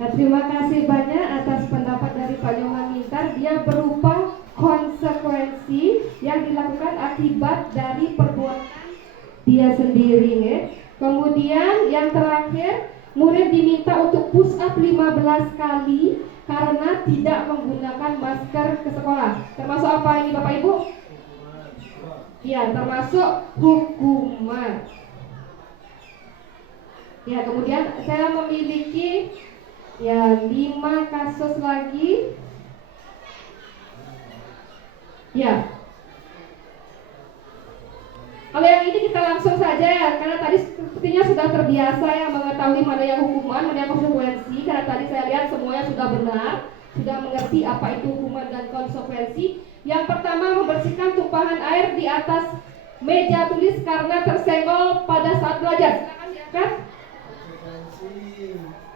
Nah, terima kasih banyak atas pendapat dari Pak Nyoman Mintar. Dia berupa konsekuensi yang dilakukan akibat dari perbuatan dia sendiri ya. Kemudian yang terakhir, murid diminta untuk push up 15 kali karena tidak menggunakan masker ke sekolah. Termasuk apa ini Bapak Ibu? Ya, termasuk hukuman. Ya, kemudian saya memiliki 5 kasus lagi. Ya. Kalau yang ini kita langsung saja ya, karena tadi sepertinya sudah terbiasa ya mengetahui mana yang hukuman, mana yang konsekuensi. Karena tadi saya lihat semuanya sudah benar, sudah mengerti apa itu hukuman dan konsekuensi. Yang pertama, membersihkan tumpahan air di atas meja tulis karena tersenggol pada saat belajar. Silakan diangkat.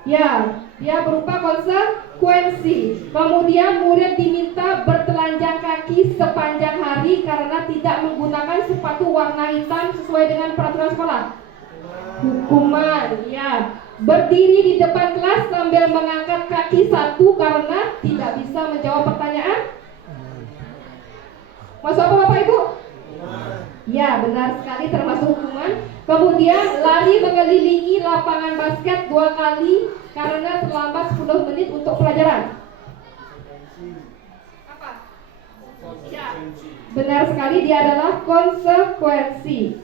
Ya, dia berupa konsekuensi. Kemudian murid diminta bertelanjang kaki sepanjang hari karena tidak menggunakan sepatu warna hitam sesuai dengan peraturan sekolah. Hukuman, ya. Berdiri di depan kelas sambil mengangkat kaki satu karena tidak bisa menjawab pertanyaan. Masuk apa Bapak Ibu? Ya, benar sekali termasuk hukuman. Kemudian lari mengelilingi lapangan basket 2 kali karena terlambat 10 menit untuk pelajaran. Apa? Ya, benar sekali dia adalah konsekuensi.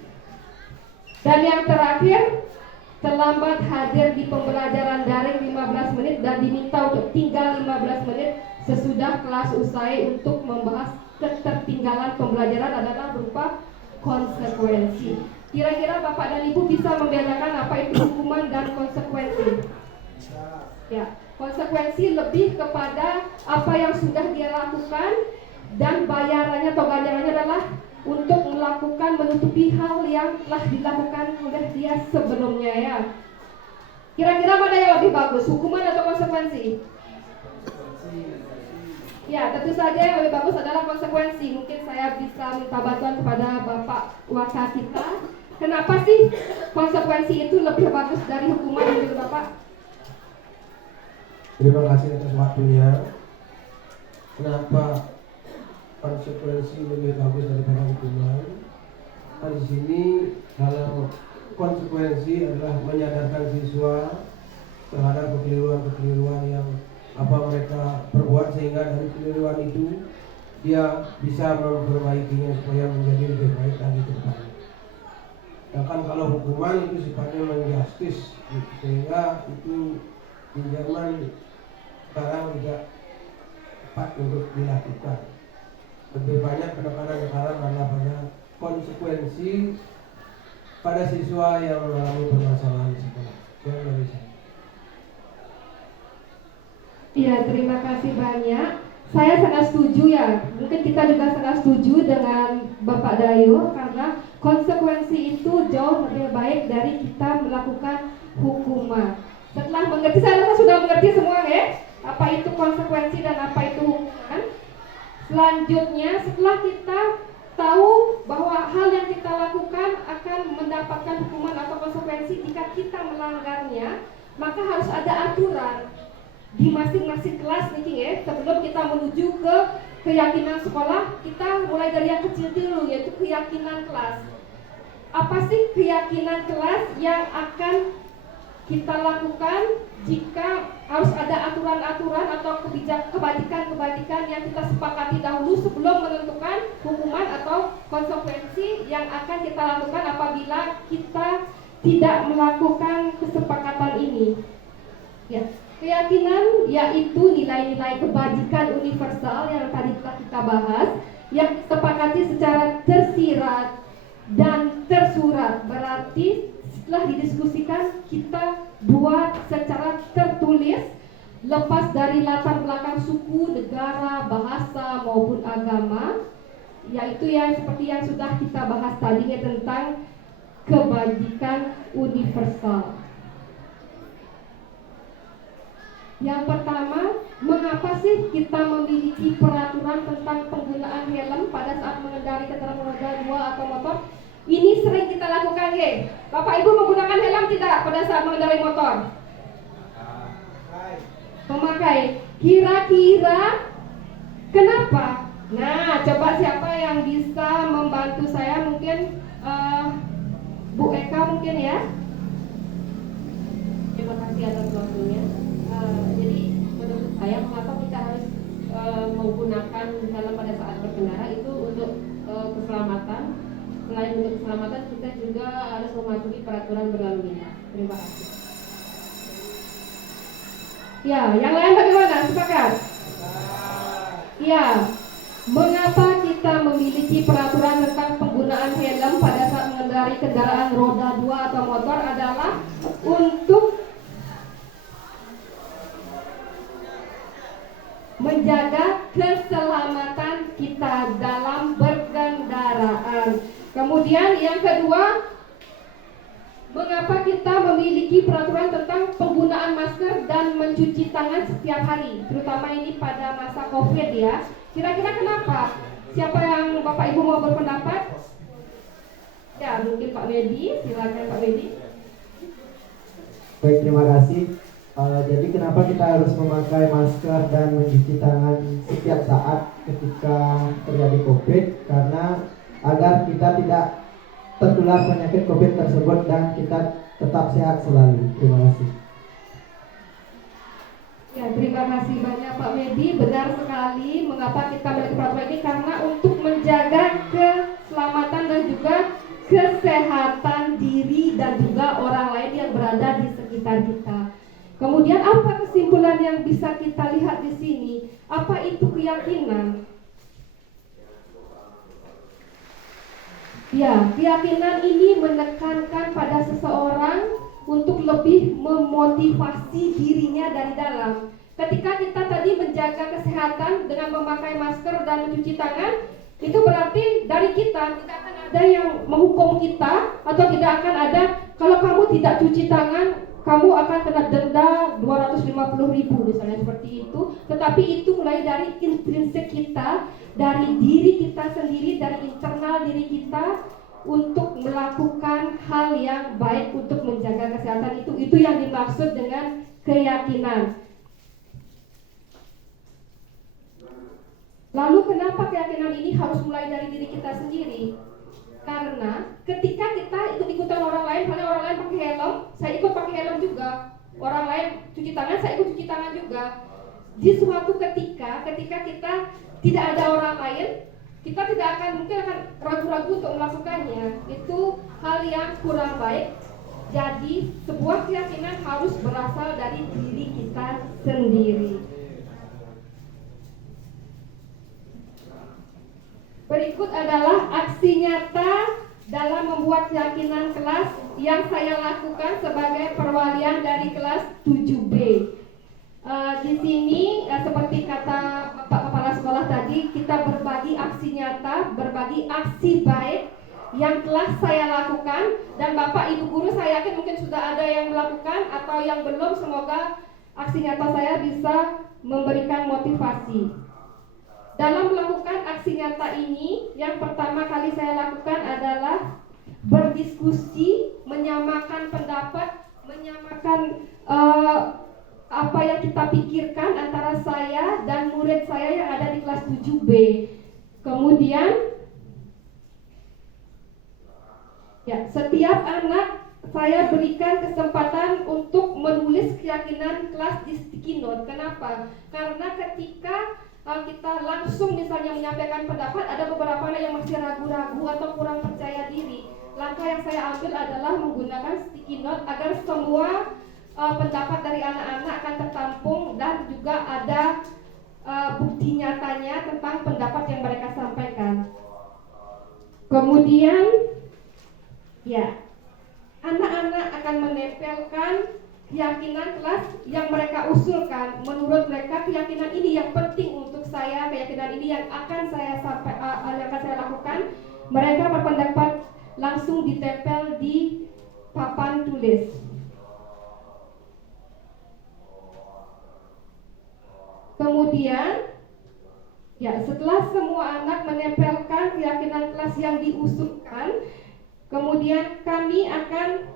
Dan yang terakhir, terlambat hadir di pembelajaran daring 15 menit dan diminta untuk tinggal 15 menit sesudah kelas usai untuk membahas ketertinggalan pembelajaran adalah berupa konsekuensi. Kira-kira Bapak dan Ibu bisa membedakan apa itu hukuman dan konsekuensi? Ya, konsekuensi lebih kepada apa yang sudah dia lakukan dan bayarannya atau ganjarannya adalah untuk melakukan menutupi hal yang telah dilakukan oleh dia sebelumnya ya. Kira-kira mana yang lebih bagus, hukuman atau konsekuensi? Ya, tentu saja yang lebih bagus adalah konsekuensi. Mungkin saya bisa minta bantuan kepada Bapak Waka kita. Kenapa sih konsekuensi itu lebih bagus dari hukuman menurut Bapak? Terima kasih atas waktunya. Kenapa konsekuensi lebih bagus daripada hukuman? Di sini kalau konsekuensi adalah menyadarkan siswa terhadap kekeliruan yang apa mereka perbuat sehingga dari kekeliruan itu dia bisa memperbaikinya supaya menjadi lebih baik lagi ke depannya. Sedangkan kalau hukuman itu sifatnya menjustis, sehingga itu di Jerman sekarang tidak tepat untuk dilakukan. Lebih banyak penekanan sekarang adalah pada konsekuensi pada siswa yang mengalami permasalahan di sekolah. Yang dari saya. Iya, terima kasih banyak. Saya sangat setuju ya. Mungkin kita juga sangat setuju dengan Bapak Dayo karena konsekuensi itu jauh lebih baik dari kita melakukan hukuman. Setelah mengerti, saya rasa sudah mengerti semua ya, apa itu konsekuensi dan apa itu hukuman. Selanjutnya, setelah kita tahu bahwa hal yang kita lakukan akan mendapatkan hukuman atau konsekuensi jika kita melanggarnya, maka harus ada aturan di masing-masing kelas nih ya. Sebelum kita menuju ke keyakinan sekolah, kita mulai dari yang kecil dulu, yaitu keyakinan kelas. Apa sih keyakinan kelas yang akan kita lakukan jika harus ada aturan-aturan atau kebajikan-kebajikan yang kita sepakati dahulu sebelum menentukan hukuman atau konsekuensi yang akan kita lakukan apabila kita tidak melakukan kesepakatan ini. Ya, keyakinan yaitu nilai-nilai kebajikan universal yang tadi telah kita bahas, yang disepakati secara tersirat dan tersurat. Berarti setelah didiskusikan, kita buat secara tertulis, lepas dari latar belakang suku, negara, bahasa maupun agama, yaitu yang seperti yang sudah kita bahas tadinya tentang kebajikan universal. Yang pertama, mengapa sih kita memiliki peraturan tentang penggunaan helm pada saat mengendarai kendaraan roda 2 atau motor? Ini sering kita lakukan, ya. Bapak Ibu menggunakan helm tidak pada saat mengendarai motor? Memakai. Kira-kira kenapa? Nah, coba siapa yang bisa membantu saya? Mungkin Bu Eka mungkin ya. Terima kasih atas waktunya. Jadi menurut saya mengapa kita harus menggunakan helm pada saat berkendara itu untuk keselamatan. Selain untuk keselamatan, kita juga harus mematuhi peraturan berlalu lintas. Terima kasih. Ya, yang lain bagaimana? Sepakat? Ya, mengapa kita memiliki peraturan tentang penggunaan helm pada saat mengendarai kendaraan roda 2 atau motor adalah untuk menjaga keselamatan kita dalam berkendaraan. Kemudian yang kedua, mengapa kita memiliki peraturan tentang penggunaan masker dan mencuci tangan setiap hari, terutama ini pada masa COVID ya. Kira-kira kenapa? Siapa yang Bapak Ibu mau berpendapat? Ya, mungkin Pak Medi, silakan Pak Medi. Baik, terima kasih. Jadi kenapa kita harus memakai masker dan mencuci tangan setiap saat ketika terjadi COVID? Karena agar kita tidak tertular penyakit COVID tersebut dan kita tetap sehat selalu. Terima kasih. Ya, terima kasih banyak Pak Medi. Benar sekali, mengapa kita memiliki peraturan ini? Karena untuk menjaga keselamatan dan juga kesehatan diri dan juga orang lain yang berada di sekitar kita. Kemudian apa kesimpulan yang bisa kita lihat di sini? Apa itu keyakinan? Ya, keyakinan ini menekankan pada seseorang untuk lebih memotivasi dirinya dari dalam. Ketika kita tadi menjaga kesehatan dengan memakai masker dan mencuci tangan, itu berarti dari kita tidak akan ada yang menghukum kita, atau tidak akan ada kalau kamu tidak cuci tangan kamu akan kena denda 250.000 misalnya seperti itu. Tetapi itu mulai dari intrinsik kita, dari diri kita sendiri, dari internal diri kita untuk melakukan hal yang baik untuk menjaga kesehatan itu. Itu yang dimaksud dengan keyakinan. Lalu kenapa keyakinan ini harus mulai dari diri kita sendiri? Karena ketika kita ikut-ikutan orang lain, misalnya orang lain pakai helm, saya ikut pakai helm juga. Orang lain cuci tangan, saya ikut cuci tangan juga. Di suatu ketika kita tidak ada orang lain, kita tidak akan mungkin akan ragu-ragu untuk melakukannya. Itu hal yang kurang baik. Jadi sebuah keyakinan harus berasal dari diri kita sendiri. Berikut adalah aksi nyata dalam membuat keyakinan kelas yang saya lakukan sebagai perwalian dari kelas 7B. Di sini seperti kata Bapak Kepala Sekolah tadi, kita berbagi aksi nyata, berbagi aksi baik yang telah saya lakukan, dan Bapak Ibu Guru saya yakin mungkin sudah ada yang melakukan atau yang belum. Semoga aksi nyata saya bisa memberikan motivasi. Dalam melakukan aksi nyata ini, yang pertama kali saya lakukan adalah berdiskusi, menyamakan pendapat, menyamakan apa yang kita pikirkan antara saya dan murid saya yang ada di kelas 7B. Kemudian ya, setiap anak saya berikan kesempatan untuk menulis keyakinan kelas di sticky note. Kenapa? Karena ketika kita langsung misalnya menyampaikan pendapat, ada beberapa anak yang masih ragu-ragu atau kurang percaya diri. Langkah yang saya ambil adalah menggunakan sticky note agar semua pendapat dari anak-anak akan tertampung dan juga ada bukti nyatanya tentang pendapat yang mereka sampaikan. Kemudian ya, anak-anak akan menempelkan keyakinan kelas yang mereka usulkan. Menurut mereka keyakinan ini yang penting untuk saya, keyakinan ini yang akan saya lakukan. Mereka berpendapat langsung ditempel di papan tulis. Kemudian ya, setelah semua anak menempelkan keyakinan kelas yang diusulkan, kemudian kami akan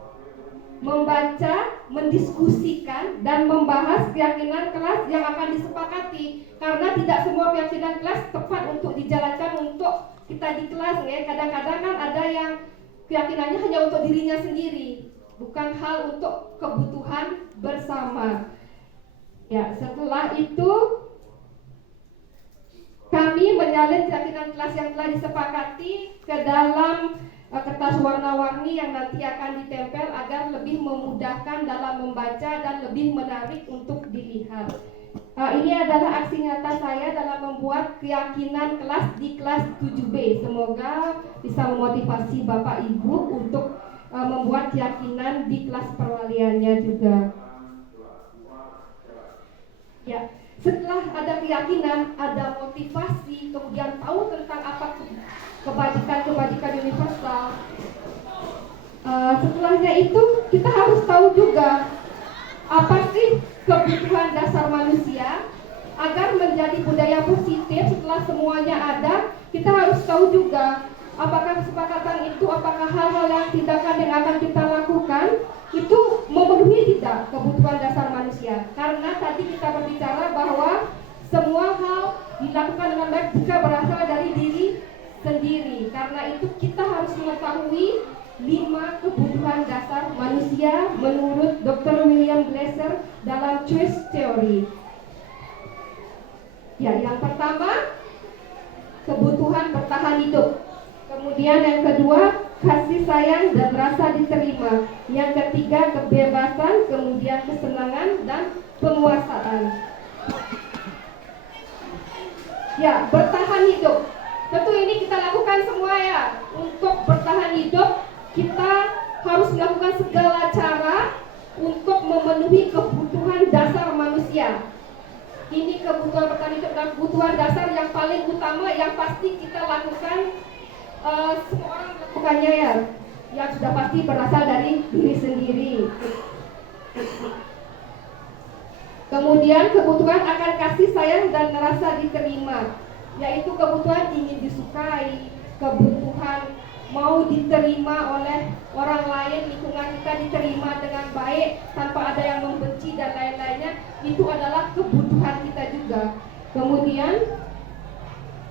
membaca, mendiskusikan, dan membahas keyakinan kelas yang akan disepakati. Karena tidak semua keyakinan kelas tepat untuk dijalankan untuk kita di kelas ya. Kadang-kadang kan ada yang keyakinannya hanya untuk dirinya sendiri, bukan hal untuk kebutuhan bersama. Ya, setelah itu kami menyalin keyakinan kelas yang telah disepakati ke dalam kertas warna-warni yang nanti akan ditempel agar lebih memudahkan dalam membaca dan lebih menarik untuk dilihat. Ini adalah aksi nyata saya dalam membuat keyakinan kelas di kelas 7B. Semoga bisa memotivasi Bapak Ibu untuk membuat keyakinan di kelas perwaliannya juga. Ya, setelah ada keyakinan, ada motivasi, kemudian tahu tentang apa kebajikan universal. Setelahnya itu kita harus tahu juga apa sih kebutuhan dasar manusia agar menjadi budaya positif. Setelah semuanya ada, kita harus tahu juga apakah kesepakatan itu, apakah hal-hal yang tindakan yang akan kita lakukan itu memenuhi tidak kebutuhan dasar manusia. Karena tadi kita berbicara bahwa semua hal dilakukan dengan baik jika berasal dari diri sendiri. Karena itu kita harus mengetahui 5 kebutuhan dasar manusia menurut Dr. William Glasser dalam Choice Theory. Ya, yang pertama kebutuhan bertahan hidup. Kemudian yang kedua kasih sayang dan rasa diterima. Yang ketiga kebebasan, kemudian kesenangan dan penguasaan. Ya, bertahan hidup. Tentu ini kita lakukan semua ya. Untuk bertahan hidup kita harus melakukan segala cara untuk memenuhi kebutuhan dasar manusia. Ini kebutuhan bertahan hidup dan kebutuhan dasar yang paling utama yang pasti kita lakukan. Semua orang melakukannya ya, yang sudah pasti berasal dari diri sendiri. Kemudian kebutuhan akan kasih sayang dan rasa diterima, yaitu kebutuhan ingin disukai, kebutuhan mau diterima oleh orang lain, lingkungan kita diterima dengan baik tanpa ada yang membenci dan lain-lainnya. Itu adalah kebutuhan kita juga. Kemudian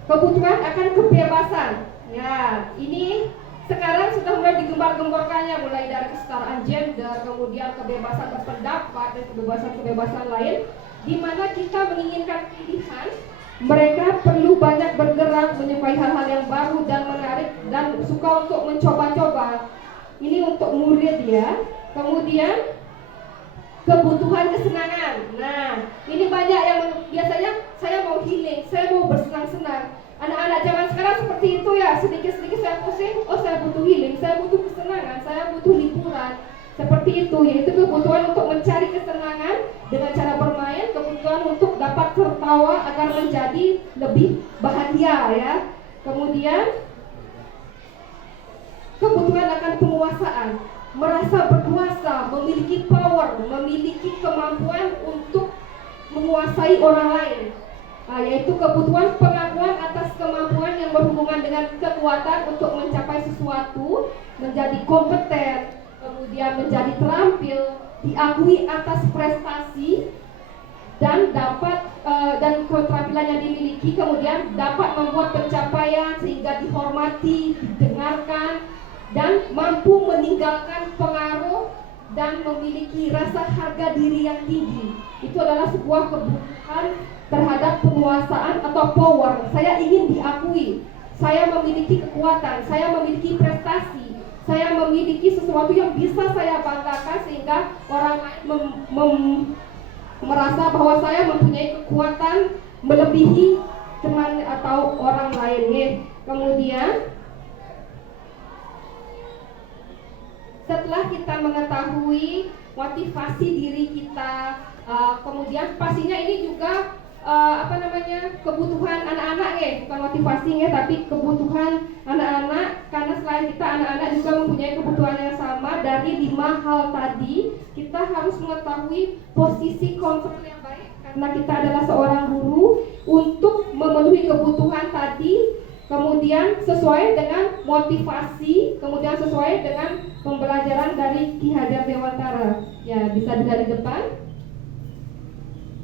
kebutuhan akan kebebasan. Ya, ini sekarang sudah mulai digembar-gemborkannya, mulai dari kesetaraan gender, kemudian kebebasan berpendapat dan kebebasan-kebebasan lain, di mana kita menginginkan pilihan. Mereka perlu banyak bergerak, menyukai hal-hal yang baru dan menarik dan suka untuk mencoba-coba. Ini untuk murid ya. Kemudian kebutuhan kesenangan. Nah, ini banyak yang biasanya saya mau healing, saya mau bersenang-senang. Anak-anak zaman sekarang seperti itu ya, sedikit-sedikit saya pusing, oh saya butuh healing, saya butuh kesenangan, saya butuh liburan. Seperti itu, yaitu kebutuhan untuk mencari kesenangan dengan cara bermain, kebutuhan untuk dapat tertawa agar menjadi lebih bahagia ya. Kemudian kebutuhan akan penguasaan, merasa berkuasa, memiliki power, memiliki kemampuan untuk menguasai orang lain. yaitu kebutuhan pengakuan atas kemampuan yang berhubungan dengan kekuatan untuk mencapai sesuatu, menjadi kompeten, kemudian menjadi terampil, diakui atas prestasi, dan dan keterampilan yang dimiliki kemudian dapat membuat pencapaian sehingga dihormati, didengarkan, dan mampu meninggalkan pengaruh dan memiliki rasa harga diri yang tinggi. Itu adalah sebuah kebutuhan terhadap penguasaan atau power. Saya ingin diakui, saya memiliki kekuatan, saya memiliki prestasi, saya memiliki sesuatu yang bisa saya banggakan sehingga orang lain merasa bahwa saya mempunyai kekuatan melebihi teman atau orang lainnya. Kemudian setelah kita mengetahui motivasi diri kita, kemudian pastinya ini juga kebutuhan anak-anak ya, bukan motivasinya tapi kebutuhan anak-anak, karena selain kita anak-anak juga mempunyai kebutuhan yang sama. Dari 5 hal tadi kita harus mengetahui posisi kontrol yang baik karena kita adalah seorang guru untuk memenuhi kebutuhan tadi, kemudian sesuai dengan motivasi, kemudian sesuai dengan pembelajaran dari Ki Hajar Dewantara. Ya, bisa dilihat di depan.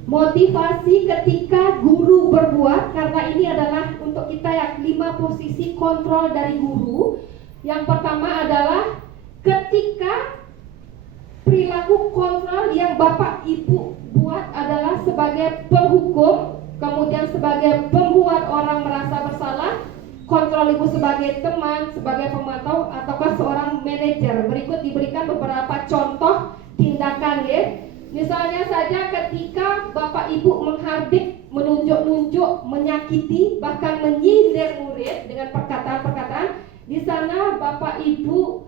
Motivasi ketika guru berbuat, karena ini adalah untuk kita ya 5 posisi kontrol dari guru. Yang pertama adalah ketika perilaku kontrol yang Bapak Ibu buat adalah sebagai penghukum, kemudian sebagai pembuat orang merasa bersalah, kontrol Ibu sebagai teman, sebagai pemantau, ataukah seorang manajer. Berikut diberikan beberapa contoh tindakan ya. Misalnya saja ketika Bapak Ibu menghardik, menunjuk-nunjuk, menyakiti, bahkan menyindir murid dengan perkataan-perkataan, di sana Bapak Ibu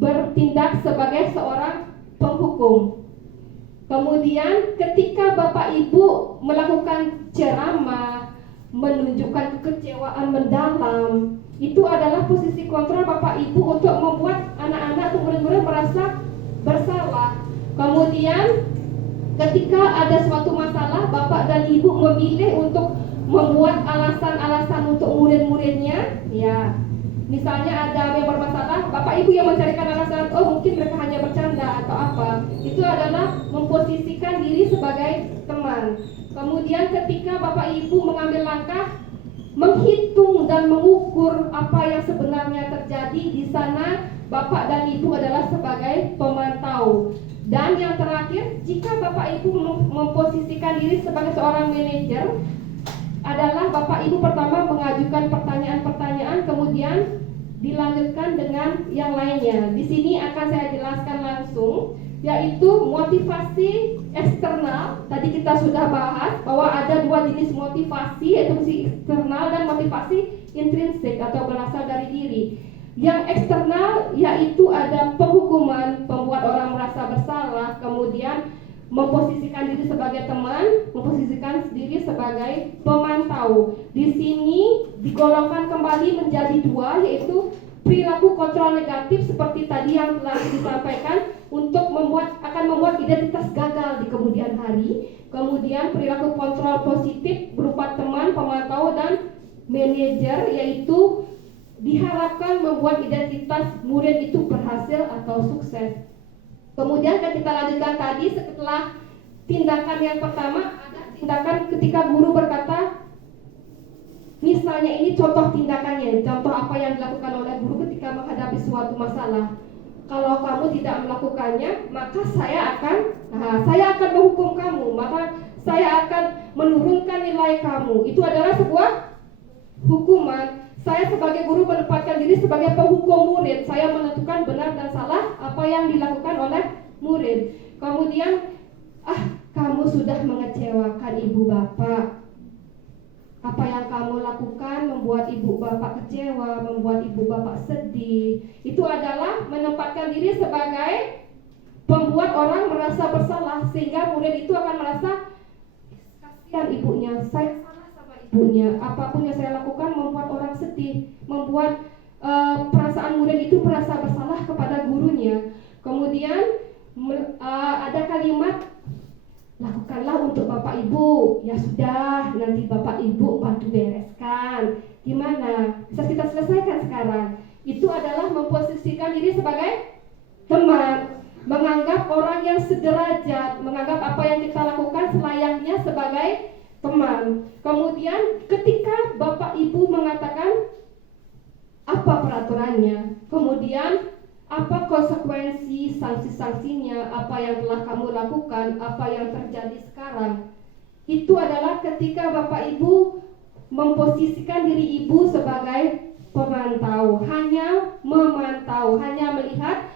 bertindak sebagai seorang penghukum. Kemudian ketika Bapak Ibu melakukan ceramah, menunjukkan kekecewaan mendalam, itu adalah posisi kontrol Bapak Ibu untuk membuat anak-anak atau murid-murid merasa bersalah. Kemudian ketika ada suatu masalah, Bapak dan Ibu memilih untuk membuat alasan-alasan untuk murid-muridnya. Ya, misalnya ada yang bermasalah, Bapak Ibu yang mencarikan alasan, oh mungkin mereka hanya bercanda atau apa. Itu adalah memposisikan diri sebagai teman. Kemudian ketika Bapak Ibu mengambil langkah, menghitung dan mengukur apa yang sebenarnya terjadi, di sana Bapak dan Ibu adalah sebagai pemantau. Dan yang terakhir, jika Bapak Ibu memposisikan diri sebagai seorang manajer, adalah Bapak Ibu pertama mengajukan pertanyaan-pertanyaan, kemudian dilanjutkan dengan yang lainnya. Di sini akan saya jelaskan langsung, yaitu motivasi eksternal. Tadi kita sudah bahas bahwa ada 2 jenis motivasi, yaitu motivasi eksternal dan motivasi intrinsik atau berasal dari diri. Yang eksternal yaitu ada penghukuman, membuat orang merasa bersalah, kemudian memposisikan diri sebagai teman, memposisikan diri sebagai pemantau. Di sini digolongkan kembali menjadi 2, yaitu perilaku kontrol negatif seperti tadi yang telah disampaikan untuk akan membuat identitas gagal di kemudian hari. Kemudian perilaku kontrol positif berupa teman, pemantau, dan manajer, yaitu diharapkan membuat identitas murid itu berhasil atau sukses. Kemudian kita lanjutkan tadi, setelah tindakan yang pertama ada tindakan ketika guru berkata, misalnya ini contoh tindakannya, contoh apa yang dilakukan oleh guru ketika menghadapi suatu masalah. Kalau kamu tidak melakukannya, maka saya akan menghukum kamu, maka saya akan menurunkan nilai kamu. Itu adalah sebuah hukuman. Saya sebagai guru menempatkan diri sebagai penghukum murid. Saya menentukan benar dan salah apa yang dilakukan oleh murid. Kemudian, kamu sudah mengecewakan ibu bapak. Apa yang kamu lakukan membuat ibu bapak kecewa, membuat ibu bapak sedih. Itu adalah menempatkan diri sebagai pembuat orang merasa bersalah, sehingga murid itu akan merasa kasihan ibunya, saya ibunya, apapun yang saya lakukan membuat orang sedih, membuat perasaan murid itu merasa bersalah kepada gurunya. Kemudian ada kalimat lakukanlah untuk Bapak Ibu. Ya sudah, nanti Bapak Ibu bantu bereskan. Gimana? Bisa kita selesaikan sekarang. Itu adalah memposisikan diri sebagai teman, menganggap orang yang sederajat, menganggap apa yang kita lakukan selayaknya sebagai teman. Kemudian ketika Bapak Ibu mengatakan apa peraturannya, kemudian apa konsekuensi sanksi-sanksinya, apa yang telah kamu lakukan, apa yang terjadi sekarang. Itu adalah ketika Bapak Ibu memposisikan diri Ibu sebagai pemantau, hanya memantau, hanya melihat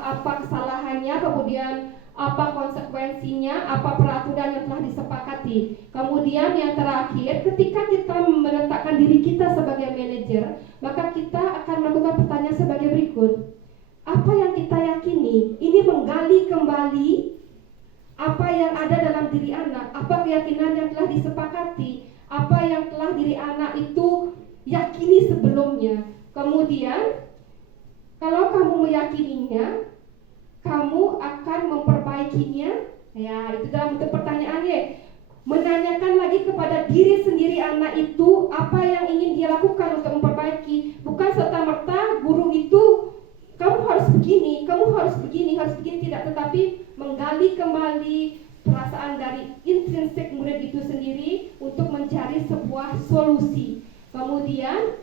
apa kesalahannya, kemudian apa konsekuensinya, apa peraturan yang telah disepakati. Kemudian yang terakhir, ketika kita meletakkan diri kita sebagai manajer, maka kita akan melakukan pertanyaan sebagai berikut. Apa yang kita yakini? Ini menggali kembali apa yang ada dalam diri anak, apa keyakinan yang telah disepakati, apa yang telah diri anak itu yakini sebelumnya. Kemudian kalau kamu meyakininya, kamu akan memperbaikinya. Ya, itu dalam bentuk pertanyaan ya. Menanyakan lagi kepada diri sendiri anak itu apa yang ingin dia lakukan untuk memperbaiki. Bukan serta-merta guru itu kamu harus begini, kamu harus begini, tidak, tetapi menggali kembali perasaan dari intrinsik murid itu sendiri untuk mencari sebuah solusi. Kemudian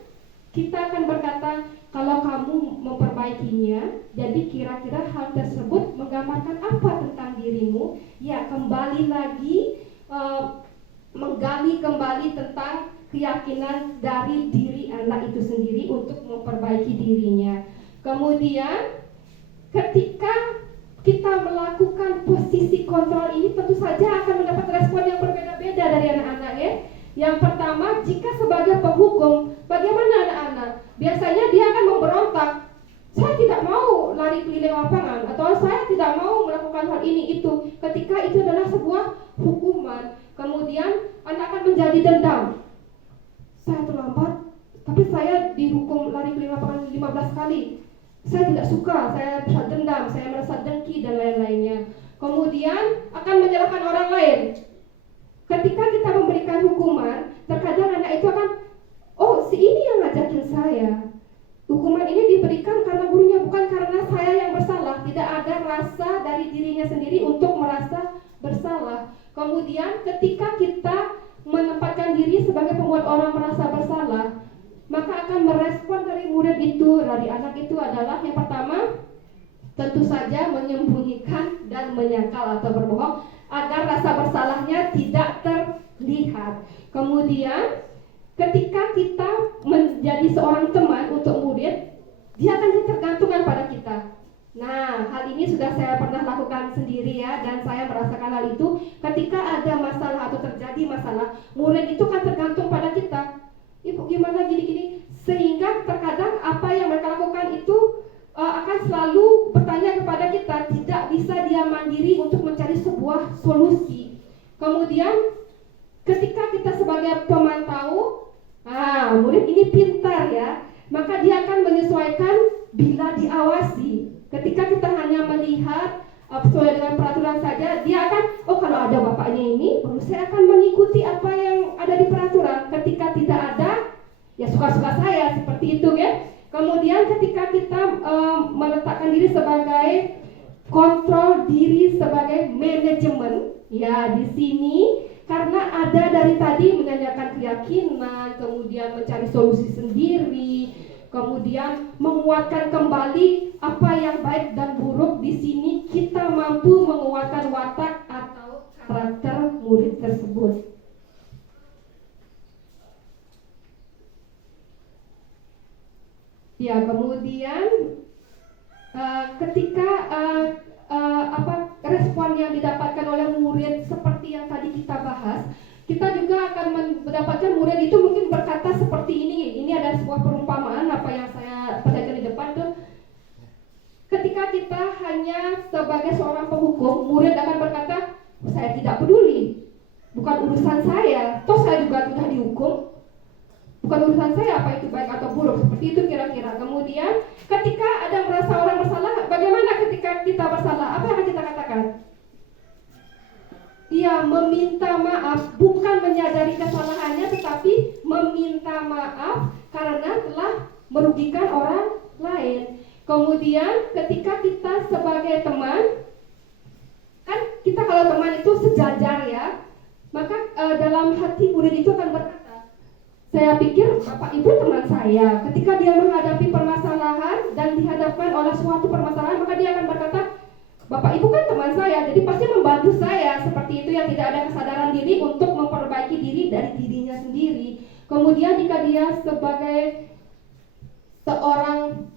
kita akan berkata, kalau kamu memperbaikinya, jadi kira-kira hal tersebut menggambarkan apa tentang dirimu? Ya, kembali lagi menggali kembali tentang keyakinan dari diri anak itu sendiri untuk memperbaiki dirinya. Kemudian ketika kita melakukan posisi kontrol ini, tentu saja akan mendapat respon yang berbeda-beda dari anak-anak ya. Yang pertama, jika sebagai penghukum, bagaimana anak-anak? Biasanya dia akan memberontak. Saya tidak mau lari keliling lapangan, atau saya tidak mau melakukan hal ini itu. Ketika itu adalah sebuah hukuman, kemudian anak akan menjadi dendam. Saya terlambat, tapi saya dihukum lari keliling lapangan 15 kali. Saya tidak suka, saya merasa dendam, saya merasa dengki dan lain-lainnya. Kemudian akan menyalahkan orang lain. Ketika kita memberikan hukuman, terkadang anak itu akan, oh si ini yang ngajakin saya. Hukuman ini diberikan karena gurunya, bukan karena saya yang bersalah. Tidak ada rasa dari dirinya sendiri untuk merasa bersalah. Kemudian ketika kita menempatkan diri sebagai pembuat orang merasa bersalah, maka akan merespon dari murid itu, dari anak itu adalah yang pertama, tentu saja menyembunyikan dan menyangkal atau berbohong agar rasa bersalahnya tidak terlihat. Kemudian ketika kita menjadi seorang teman untuk murid, dia akan ketergantungan pada kita. Nah, hal ini sudah saya pernah lakukan sendiri ya, dan saya merasakan hal itu. Ketika ada masalah atau terjadi masalah, murid itu akan tergantung pada kita. Ibu gimana gini-gini, sehingga terkadang apa yang mereka lakukan itu akan selalu bertanya kepada kita, tidak bisa dia mandiri untuk mencari sebuah solusi. Kemudian ketika kita sebagai pemantau, murid ini pintar ya, maka dia akan menyesuaikan bila diawasi. Ketika kita hanya melihat sesuai dengan peraturan saja, dia akan, oh kalau ada bapaknya ini, saya akan mengikuti apa yang ada di peraturan. Ketika tidak ada, ya suka-suka saya, seperti itu ya. Kemudian ketika kita meletakkan diri sebagai kontrol diri sebagai manajemen, ya di sini karena ada dari tadi menanyakan keyakinan, kemudian mencari solusi sendiri, kemudian menguatkan kembali apa yang baik dan buruk. Di sini kita mampu menguatkan watak atau karakter murid tersebut. Ya, kemudian ketika respon yang didapatkan oleh murid seperti yang tadi kita bahas, kita juga akan mendapatkan murid itu mungkin berkata seperti ini. Ini ada sebuah perumpamaan apa yang saya sampaikan di depan tuh. Ketika kita hanya sebagai seorang penghukum, murid akan berkata, saya tidak peduli, bukan urusan saya, toh saya juga sudah dihukum. Bukan urusan saya apa itu baik atau buruk, seperti itu kira-kira. Kemudian ketika ada merasa orang bersalah, bagaimana ketika kita bersalah? Apa yang akan kita katakan? dia meminta maaf, bukan menyadari kesalahannya, tetapi meminta maaf karena telah merugikan orang lain. Kemudian ketika kita sebagai teman, kan kita kalau teman itu sejajar ya, maka dalam hati murid itu akan berkata, saya pikir Bapak Ibu teman saya. Ketika dia menghadapi permasalahan dan dihadapkan oleh suatu permasalahan, maka dia akan berkata, Bapak Ibu kan teman saya, jadi pasti membantu saya. Seperti itu, yang tidak ada kesadaran diri untuk memperbaiki diri dari dirinya sendiri. Kemudian jika dia sebagai seorang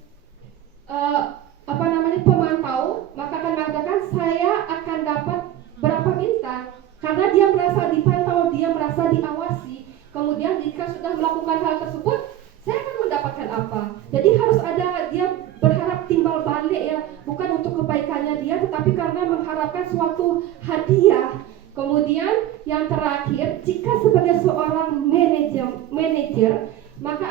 pemantau, maka akan mengatakan saya akan dapat berapa bintang, karena dia merasa dipantau, dia merasa diawasi. Kemudian jika sudah melakukan hal tersebut, saya akan mendapatkan apa. Jadi harus ada, dia berharap timbal balik ya, bukan untuk kebaikannya dia, tetapi karena mengharapkan suatu hadiah. Kemudian yang terakhir, jika sebagai seorang manajer, maka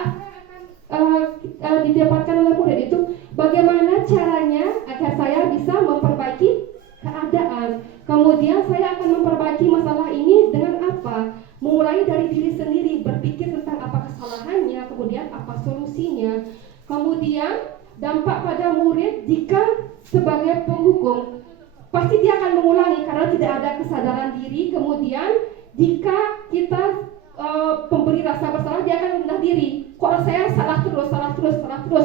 akan didapatkan oleh murid itu bagaimana caranya agar saya bisa memperbaiki keadaan. Kemudian saya akan memperbaiki masalah ini dengan apa? Mulai dari diri sendiri, berpikir tentang apa kesalahannya, kemudian apa solusinya. Kemudian dampak pada murid jika sebagai penghukum, pasti dia akan mengulangi karena tidak ada kesadaran diri. Kemudian jika kita pemberi rasa bersalah, dia akan merendah diri. Kok saya salah terus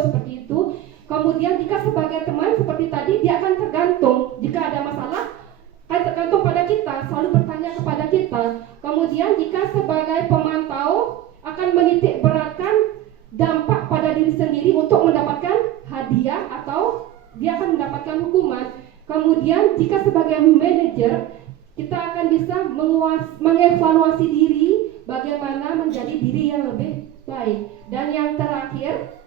seperti itu. Kemudian jika sebagai teman seperti tadi, dia akan tergantung. Jika ada masalah, akan tergantung pada kita, selalu bertanya kepada kita. Kemudian jika sebagai pemantau, akan menitik beratkan dampak pada diri sendiri untuk mendapatkan hadiah atau dia akan mendapatkan hukuman. Kemudian jika sebagai manajer, kita akan bisa mengevaluasi diri, bagaimana menjadi diri yang lebih baik. Dan yang terakhir,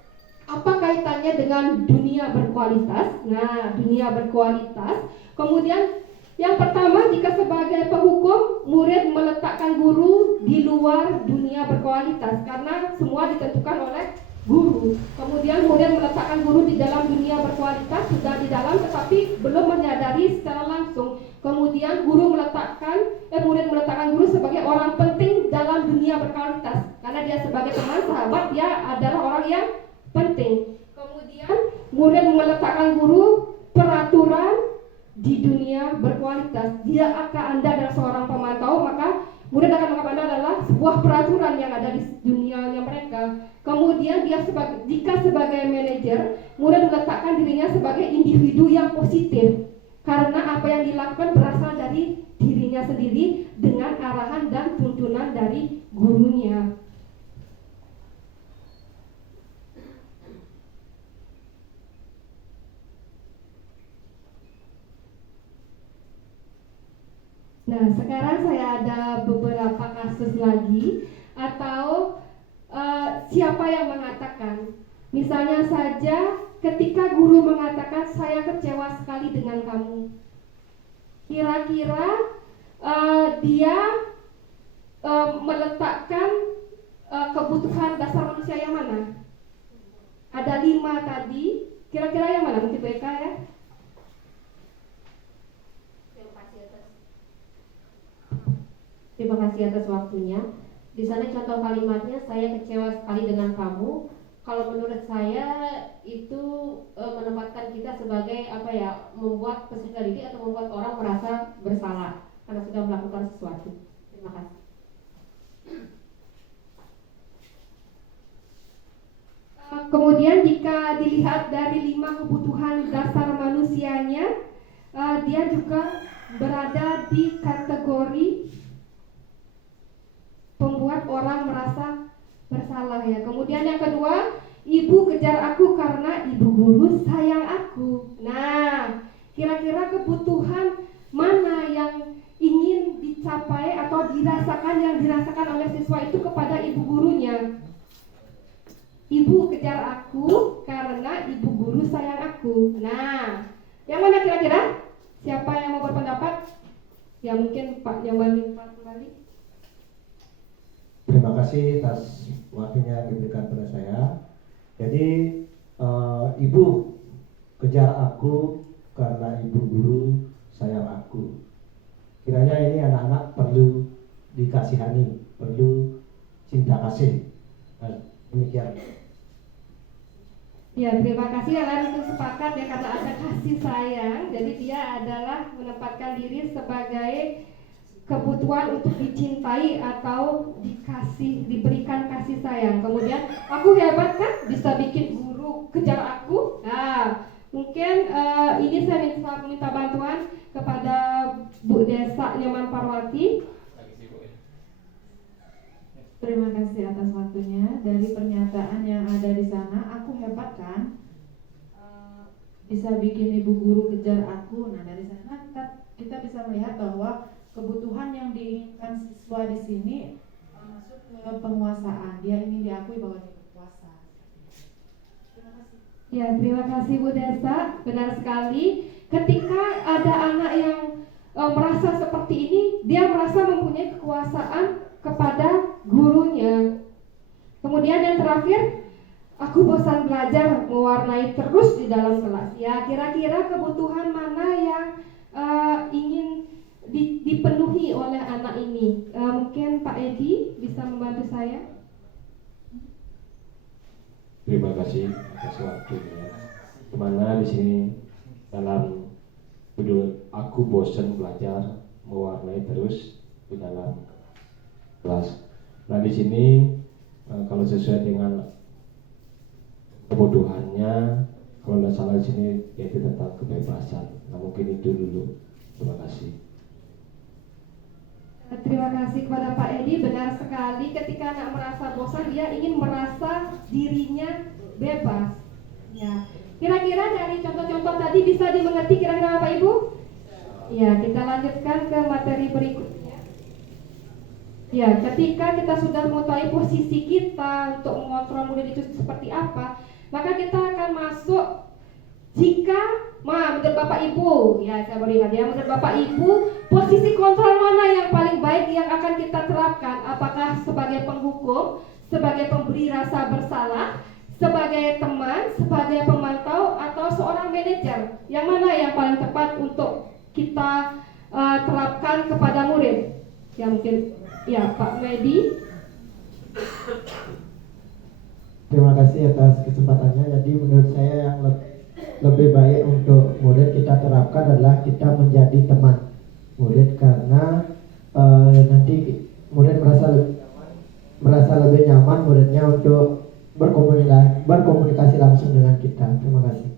apa kaitannya dengan dunia berkualitas? Nah, dunia berkualitas. Kemudian yang pertama, jika sebagai penghukum, murid meletakkan guru di luar dunia berkualitas karena semua ditentukan oleh guru. Kemudian murid meletakkan guru di dalam dunia berkualitas, sudah di dalam tetapi belum menyadari secara langsung. Kemudian murid meletakkan guru sebagai orang penting dalam dunia berkualitas karena dia sebagai teman, sahabat, dia adalah orang yang penting. Kemudian murid meletakkan guru peraturan di dunia berkualitas. Anda adalah seorang pemantau, maka murid akan menganggap Anda adalah sebuah peraturan yang ada di dunianya mereka. Kemudian jika sebagai manajer, murid meletakkan dirinya sebagai individu yang positif karena apa yang dilakukan berasal dari dirinya sendiri dengan arahan dan tuntunan dari gurunya. Nah, sekarang saya ada beberapa kasus lagi atau siapa yang mengatakan. Misalnya saja ketika guru mengatakan saya kecewa sekali dengan kamu. Kira-kira dia meletakkan kebutuhan dasar manusia yang mana? Ada 5 tadi. Kira-kira yang mana? Mungkin BK ya? Terima kasih atas waktunya. Di sana contoh kalimatnya, saya kecewa sekali dengan kamu. Kalau menurut saya itu menempatkan kita sebagai membuat peserta didik atau membuat orang merasa bersalah karena sudah melakukan sesuatu. Terima kasih. Kemudian jika dilihat dari 5 kebutuhan dasar manusianya, dia juga berada di kategori pembuat orang merasa bersalah ya. Kemudian yang kedua, ibu kejar aku karena ibu guru sayang aku. Nah, kira-kira kebutuhan mana yang ingin dicapai atau yang dirasakan oleh siswa itu kepada ibu gurunya? Ibu kejar aku karena ibu guru sayang aku. Nah, yang mana kira-kira? Siapa yang mau berpendapat? Ya mungkin Pak Nyaman kembali. Terima kasih atas waktunya yang diberikan pada saya. Jadi ibu kejar aku karena ibu guru sayang aku. Kiranya ini anak-anak perlu dikasihani, perlu cinta kasih. Nah, demikian. Ya, terima kasih kalian untuk sepakat ya, karena ada kasih sayang. Jadi dia adalah menempatkan diri sebagai kebutuhan untuk dicintai atau diberikan kasih sayang. Kemudian aku hebat kan, bisa bikin guru kejar aku. Nah, mungkin ini saya minta bantuan kepada Bu Desa Nyoman Parwati. Terima kasih atas waktunya. Dari pernyataan yang ada di sana, aku hebat kan? Bisa bikin ibu guru kejar aku. Nah, dari sana kita bisa melihat bahwa kebutuhan yang diinginkan siswa di sini masuk ke penguasaan. Dia ingin diakui bahwa dia berkuasa. Terima kasih. Ya, terima kasih Bu Desa. Benar sekali. Ketika ada anak yang merasa seperti ini, dia merasa mempunyai kekuasaan kepada gurunya. Kemudian yang terakhir, aku bosan belajar, mewarnai terus di dalam kelas. Ya, kira-kira kebutuhan mana yang ingin dipenuhi oleh anak ini? Mungkin Pak Edi bisa membantu saya. Terima kasih atas waktunya. Dimana di sini dalam judul aku bosan belajar, mewarnai terus di dalam kelas. Nah, di sini kalau sesuai dengan kebutuhannya, kalau tidak salah di sini yaitu tentang kebebasan. Nah, mungkin itu dulu. Terima kasih. Terima kasih kepada Pak Edi. Benar sekali, ketika anak merasa bosan, dia ingin merasa dirinya bebas. Ya, kira-kira dari contoh-contoh tadi bisa dimengerti kira-kira Bapak Ibu? Ya, kita lanjutkan ke materi berikutnya. Ya, ketika kita sudah mengetahui posisi kita untuk mengontrol murid itu seperti apa, maka kita akan masuk jika menurut Bapak Ibu, ya saya berikan ya, menurut Bapak Ibu, posisi kontrol mana yang paling baik yang akan kita terapkan? Apakah sebagai penghukum, sebagai pemberi rasa bersalah, sebagai teman, sebagai pemantau, atau seorang manajer? Yang mana yang paling tepat untuk kita terapkan kepada murid? Ya mungkin ya Pak Medi. Terima kasih atas kesempatannya. Jadi menurut saya yang lebih baik untuk murid kita terapkan adalah kita menjadi teman murid, karena nanti murid merasa lebih nyaman muridnya untuk berkomunikasi langsung dengan kita. Terima kasih.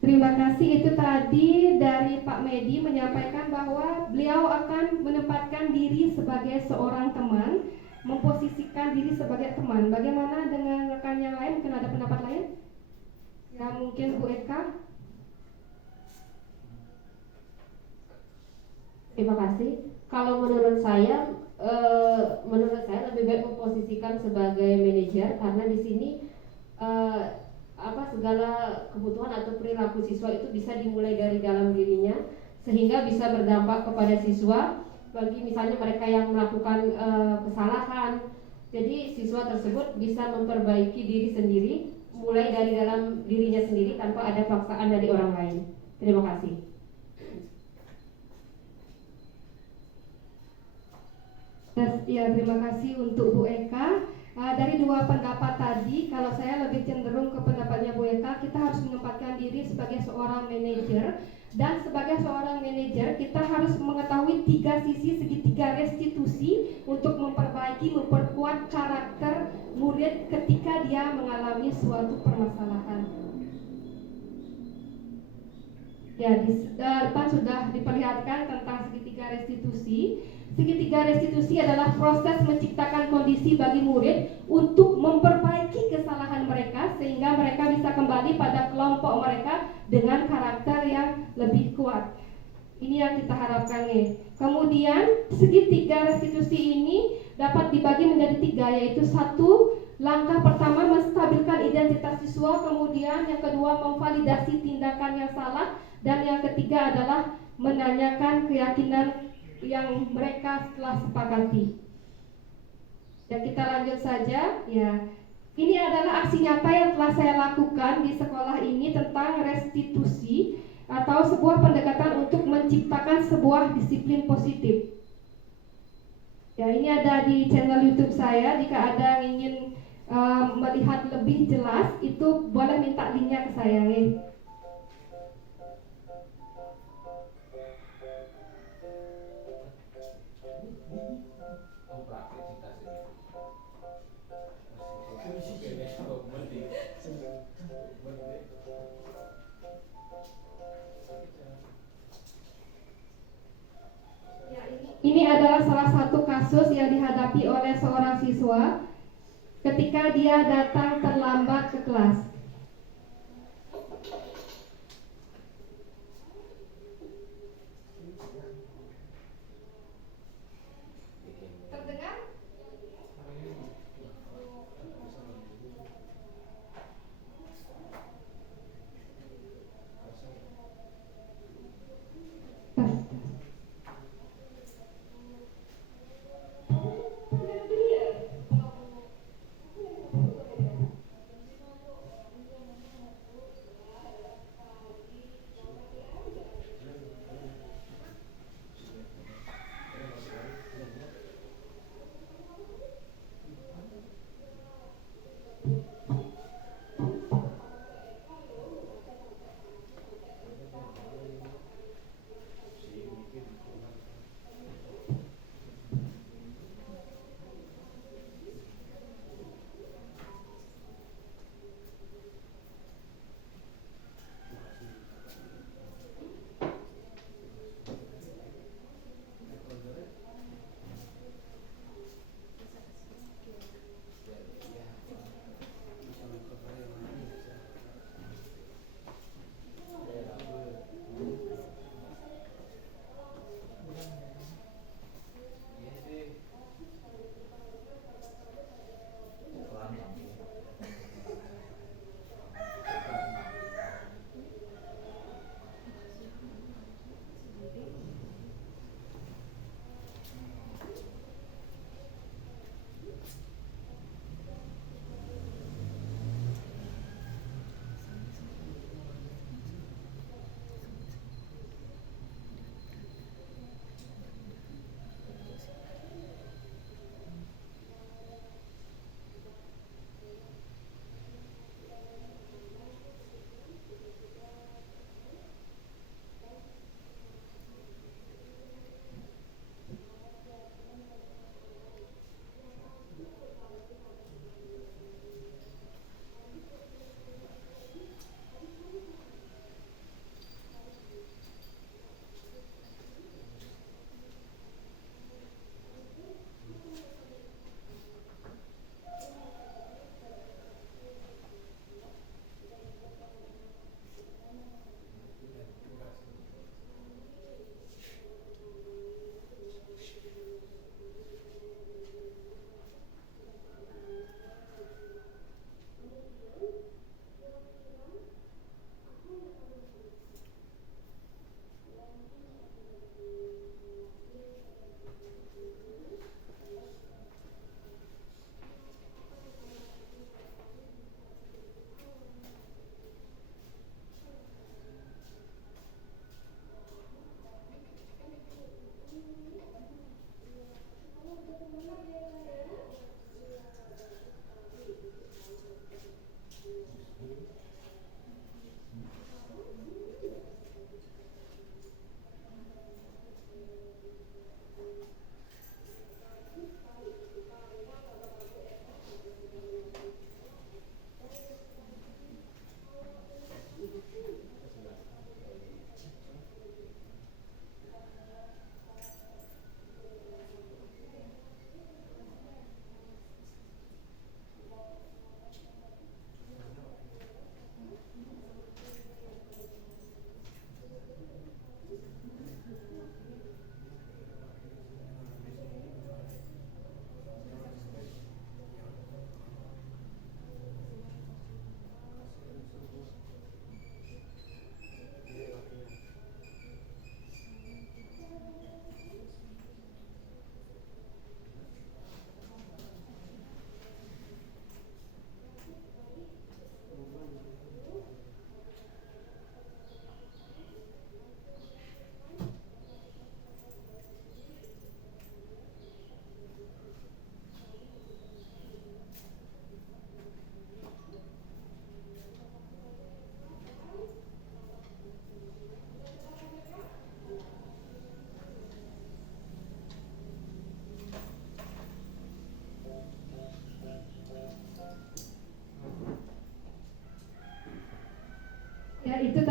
Terima kasih. Itu tadi dari Pak Medi menyampaikan bahwa beliau akan menempatkan diri sebagai seorang teman, memposisikan diri sebagai teman. Bagaimana dengan rekan yang lain? Mungkin ada pendapat lain? Ya, mungkin Bu Eka. Terima kasih. Kalau menurut saya lebih baik memposisikan sebagai manajer, karena di sini segala kebutuhan atau perilaku siswa itu bisa dimulai dari dalam dirinya, sehingga bisa berdampak kepada siswa. Bagi misalnya mereka yang melakukan kesalahan, jadi siswa tersebut bisa memperbaiki diri sendiri, mulai dari dalam dirinya sendiri tanpa ada paksaan dari orang lain. Terima kasih. Ya, terima kasih untuk Bu Eka. Dari dua pendapat tadi, kalau saya lebih cenderung ke pendapatnya Bu Eka, kita harus menempatkan diri sebagai seorang manajer. Dan sebagai seorang manajer, kita harus mengetahui tiga sisi segitiga restitusi untuk memperbaiki, memperkuat karakter murid ketika dia mengalami suatu permasalahan. Ya, di depan sudah diperlihatkan tentang segitiga restitusi. Segitiga restitusi adalah proses menciptakan kondisi bagi murid untuk memperbaiki kesalahan mereka sehingga mereka bisa kembali pada kelompok mereka dengan karakter yang lebih kuat. Ini yang kita harapkan nih. Kemudian segitiga restitusi ini dapat dibagi menjadi tiga, yaitu satu, langkah pertama menstabilkan identitas siswa, kemudian yang kedua memvalidasi tindakan yang salah, dan yang ketiga adalah menanyakan keyakinan yang mereka telah sepakati. Ya, kita lanjut saja. Ya, ini adalah aksi nyata yang telah saya lakukan di sekolah ini tentang restitusi atau sebuah pendekatan untuk menciptakan sebuah disiplin positif. Ya, ini ada di channel YouTube saya. Jika ada yang ingin melihat lebih jelas, itu boleh minta linknya ke saya. Ya. Ini adalah salah satu kasus yang dihadapi oleh seorang siswa ketika dia datang terlambat ke kelas. Terdengar?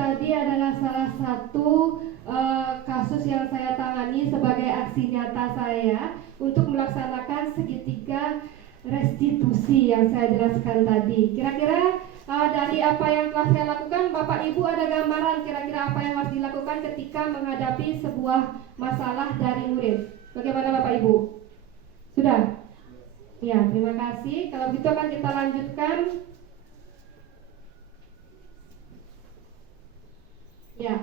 tadi adalah salah satu kasus yang saya tangani sebagai aksi nyata saya untuk melaksanakan segitiga restitusi yang saya jelaskan tadi. Kira-kira dari apa yang telah saya lakukan, Bapak Ibu ada gambaran kira-kira apa yang harus dilakukan ketika menghadapi sebuah masalah dari murid. Bagaimana Bapak Ibu? Sudah? Ya, terima kasih. Kalau gitu akan kita lanjutkan. Ya,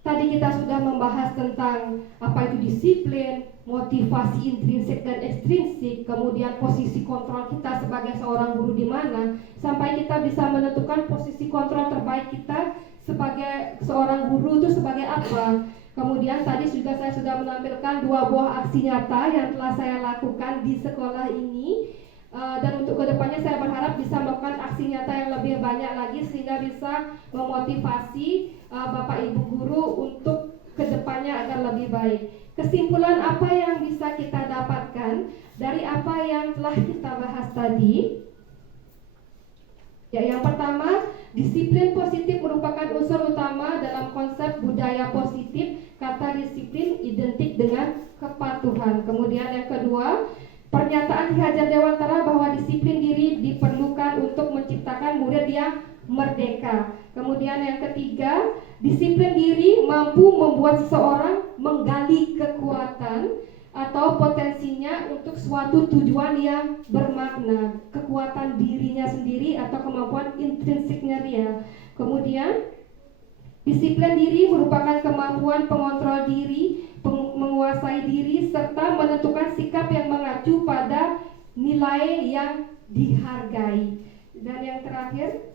tadi kita sudah membahas tentang apa itu disiplin, motivasi intrinsik dan ekstrinsik, kemudian posisi kontrol kita sebagai seorang guru di mana, sampai kita bisa menentukan posisi kontrol terbaik kita sebagai seorang guru itu sebagai apa. Kemudian tadi juga saya sudah menampilkan 2 buah aksi nyata yang telah saya lakukan di sekolah ini. Dan untuk kedepannya saya berharap bisa melakukan aksi nyata yang lebih banyak lagi sehingga bisa memotivasi Bapak Ibu guru untuk kedepannya agar lebih baik. Kesimpulan apa yang bisa kita dapatkan dari apa yang telah kita bahas tadi? Ya, yang pertama, disiplin positif merupakan unsur utama dalam konsep budaya positif. Kata disiplin identik dengan kepatuhan. Kemudian yang kedua, pernyataan Ki Hajar Dewantara bahwa disiplin diri diperlukan untuk menciptakan murid yang merdeka. Kemudian yang ketiga, disiplin diri mampu membuat seseorang menggali kekuatan atau potensinya untuk suatu tujuan yang bermakna, kekuatan dirinya sendiri atau kemampuan intrinsiknya dia. Kemudian disiplin diri merupakan kemampuan pengontrol diri, menguasai diri, serta menentukan sikap yang mengacu pada nilai yang dihargai. Dan yang terakhir,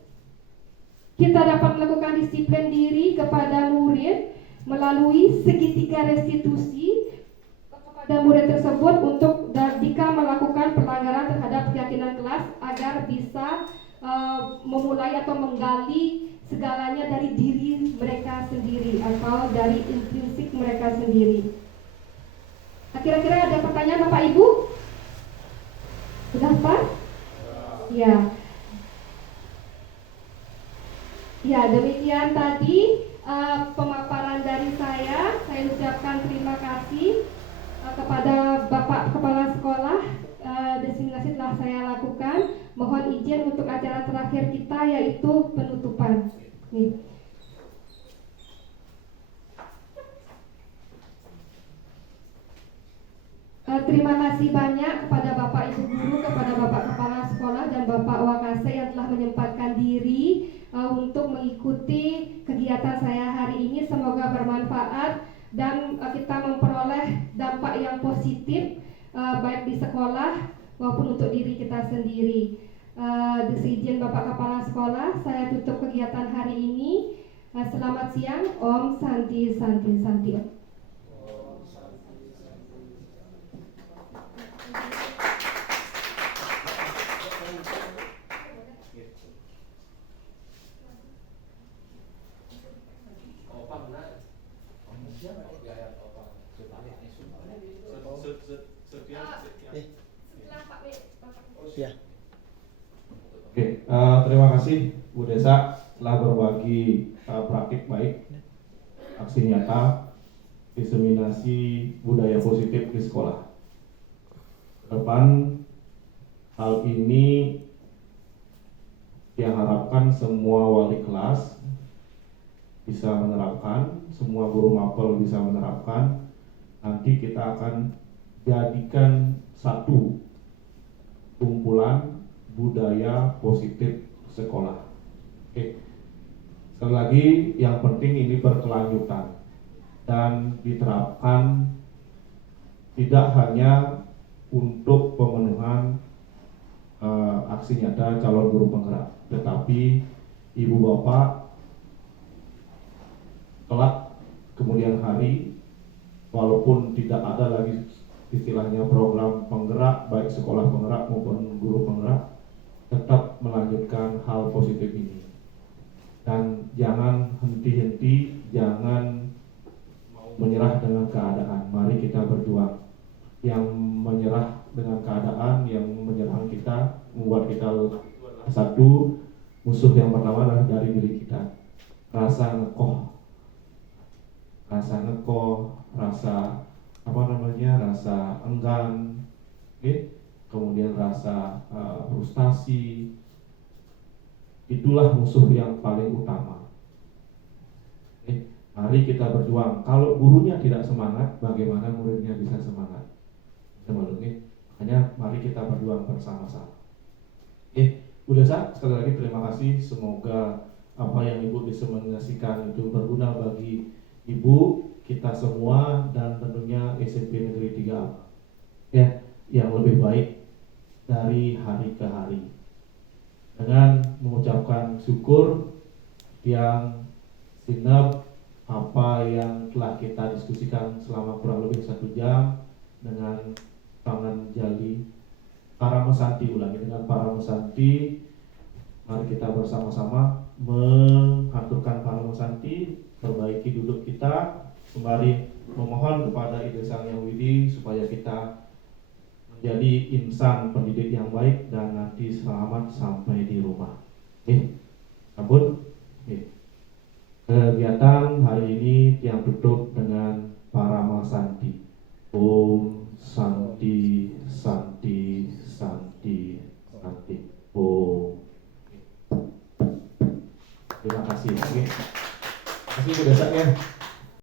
kita dapat melakukan disiplin diri kepada murid melalui segitiga restitusi kepada murid tersebut untuk jika melakukan pelanggaran terhadap keyakinan kelas agar bisa memulai atau menggali segalanya dari diri mereka sendiri atau dari intrinsik mereka sendiri. Kira-kira ada pertanyaan Bapak Ibu? Sudah Pak? Ya. Ya, demikian tadi pemaparan dari saya. Saya ucapkan terima kasih kepada Bapak Kepala Sekolah. Diseminasi telah saya lakukan. Mohon izin untuk acara terakhir kita yaitu penutupan. Nih. Terima kasih banyak kepada Bapak Ibu Guru, kepada Bapak Kepala Sekolah dan Bapak Wakase yang telah menyempatkan diri untuk mengikuti kegiatan saya hari ini. Semoga bermanfaat dan kita memperoleh dampak yang positif baik di sekolah maupun untuk diri kita sendiri. Izin Bapak Kepala Sekolah, saya tutup kegiatan hari ini. Selamat siang, Om Santi Santi Santi. Oke, terima kasih Bu Desa telah berbagi praktik baik, aksi nyata, diseminasi budaya positif di sekolah. Ke depan hal ini diharapkan semua wali kelas bisa menerapkan, semua guru mapel bisa menerapkan. Nanti kita akan jadikan satu kumpulan budaya positif sekolah. Oke. Sekali lagi, yang penting ini berkelanjutan dan diterapkan tidak hanya untuk pemenuhan aksi nyata calon guru penggerak, tetapi ibu bapak kelak kemudian hari, walaupun tidak ada lagi istilahnya program penggerak, baik sekolah penggerak maupun guru penggerak, tetap melanjutkan hal positif ini. Dan jangan henti-henti, jangan mau menyerah dengan keadaan. Mari kita berjuang. Yang menyerah dengan keadaan, yang menyerang kita, membuat kita satu, musuh yang pertama adalah dari diri kita. Rasa rasa ngekoh, rasa rasa enggan, kemudian rasa frustasi. Itulah musuh yang paling utama. Mari kita berjuang. Kalau gurunya tidak semangat, bagaimana muridnya bisa semangat? Makanya mari kita berjuang bersama-sama. Udah Sa, sekali lagi terima kasih. Semoga apa yang Ibu diseminasikan itu berguna bagi Ibu, kita semua, dan tentunya SMP Negeri 3 yang lebih baik dari hari ke hari. Dengan mengucapkan syukur yang segenap apa yang telah kita diskusikan selama kurang lebih 1 jam dengan tangan jali para mesanti, dengan para mesanti. Mari kita bersama-sama mengaturkan para mesanti, perbaiki duduk kita, sembari memohon kepada Ibu Sang Yang Widi supaya kita menjadi insan pendidik yang baik dan nanti selamat sampai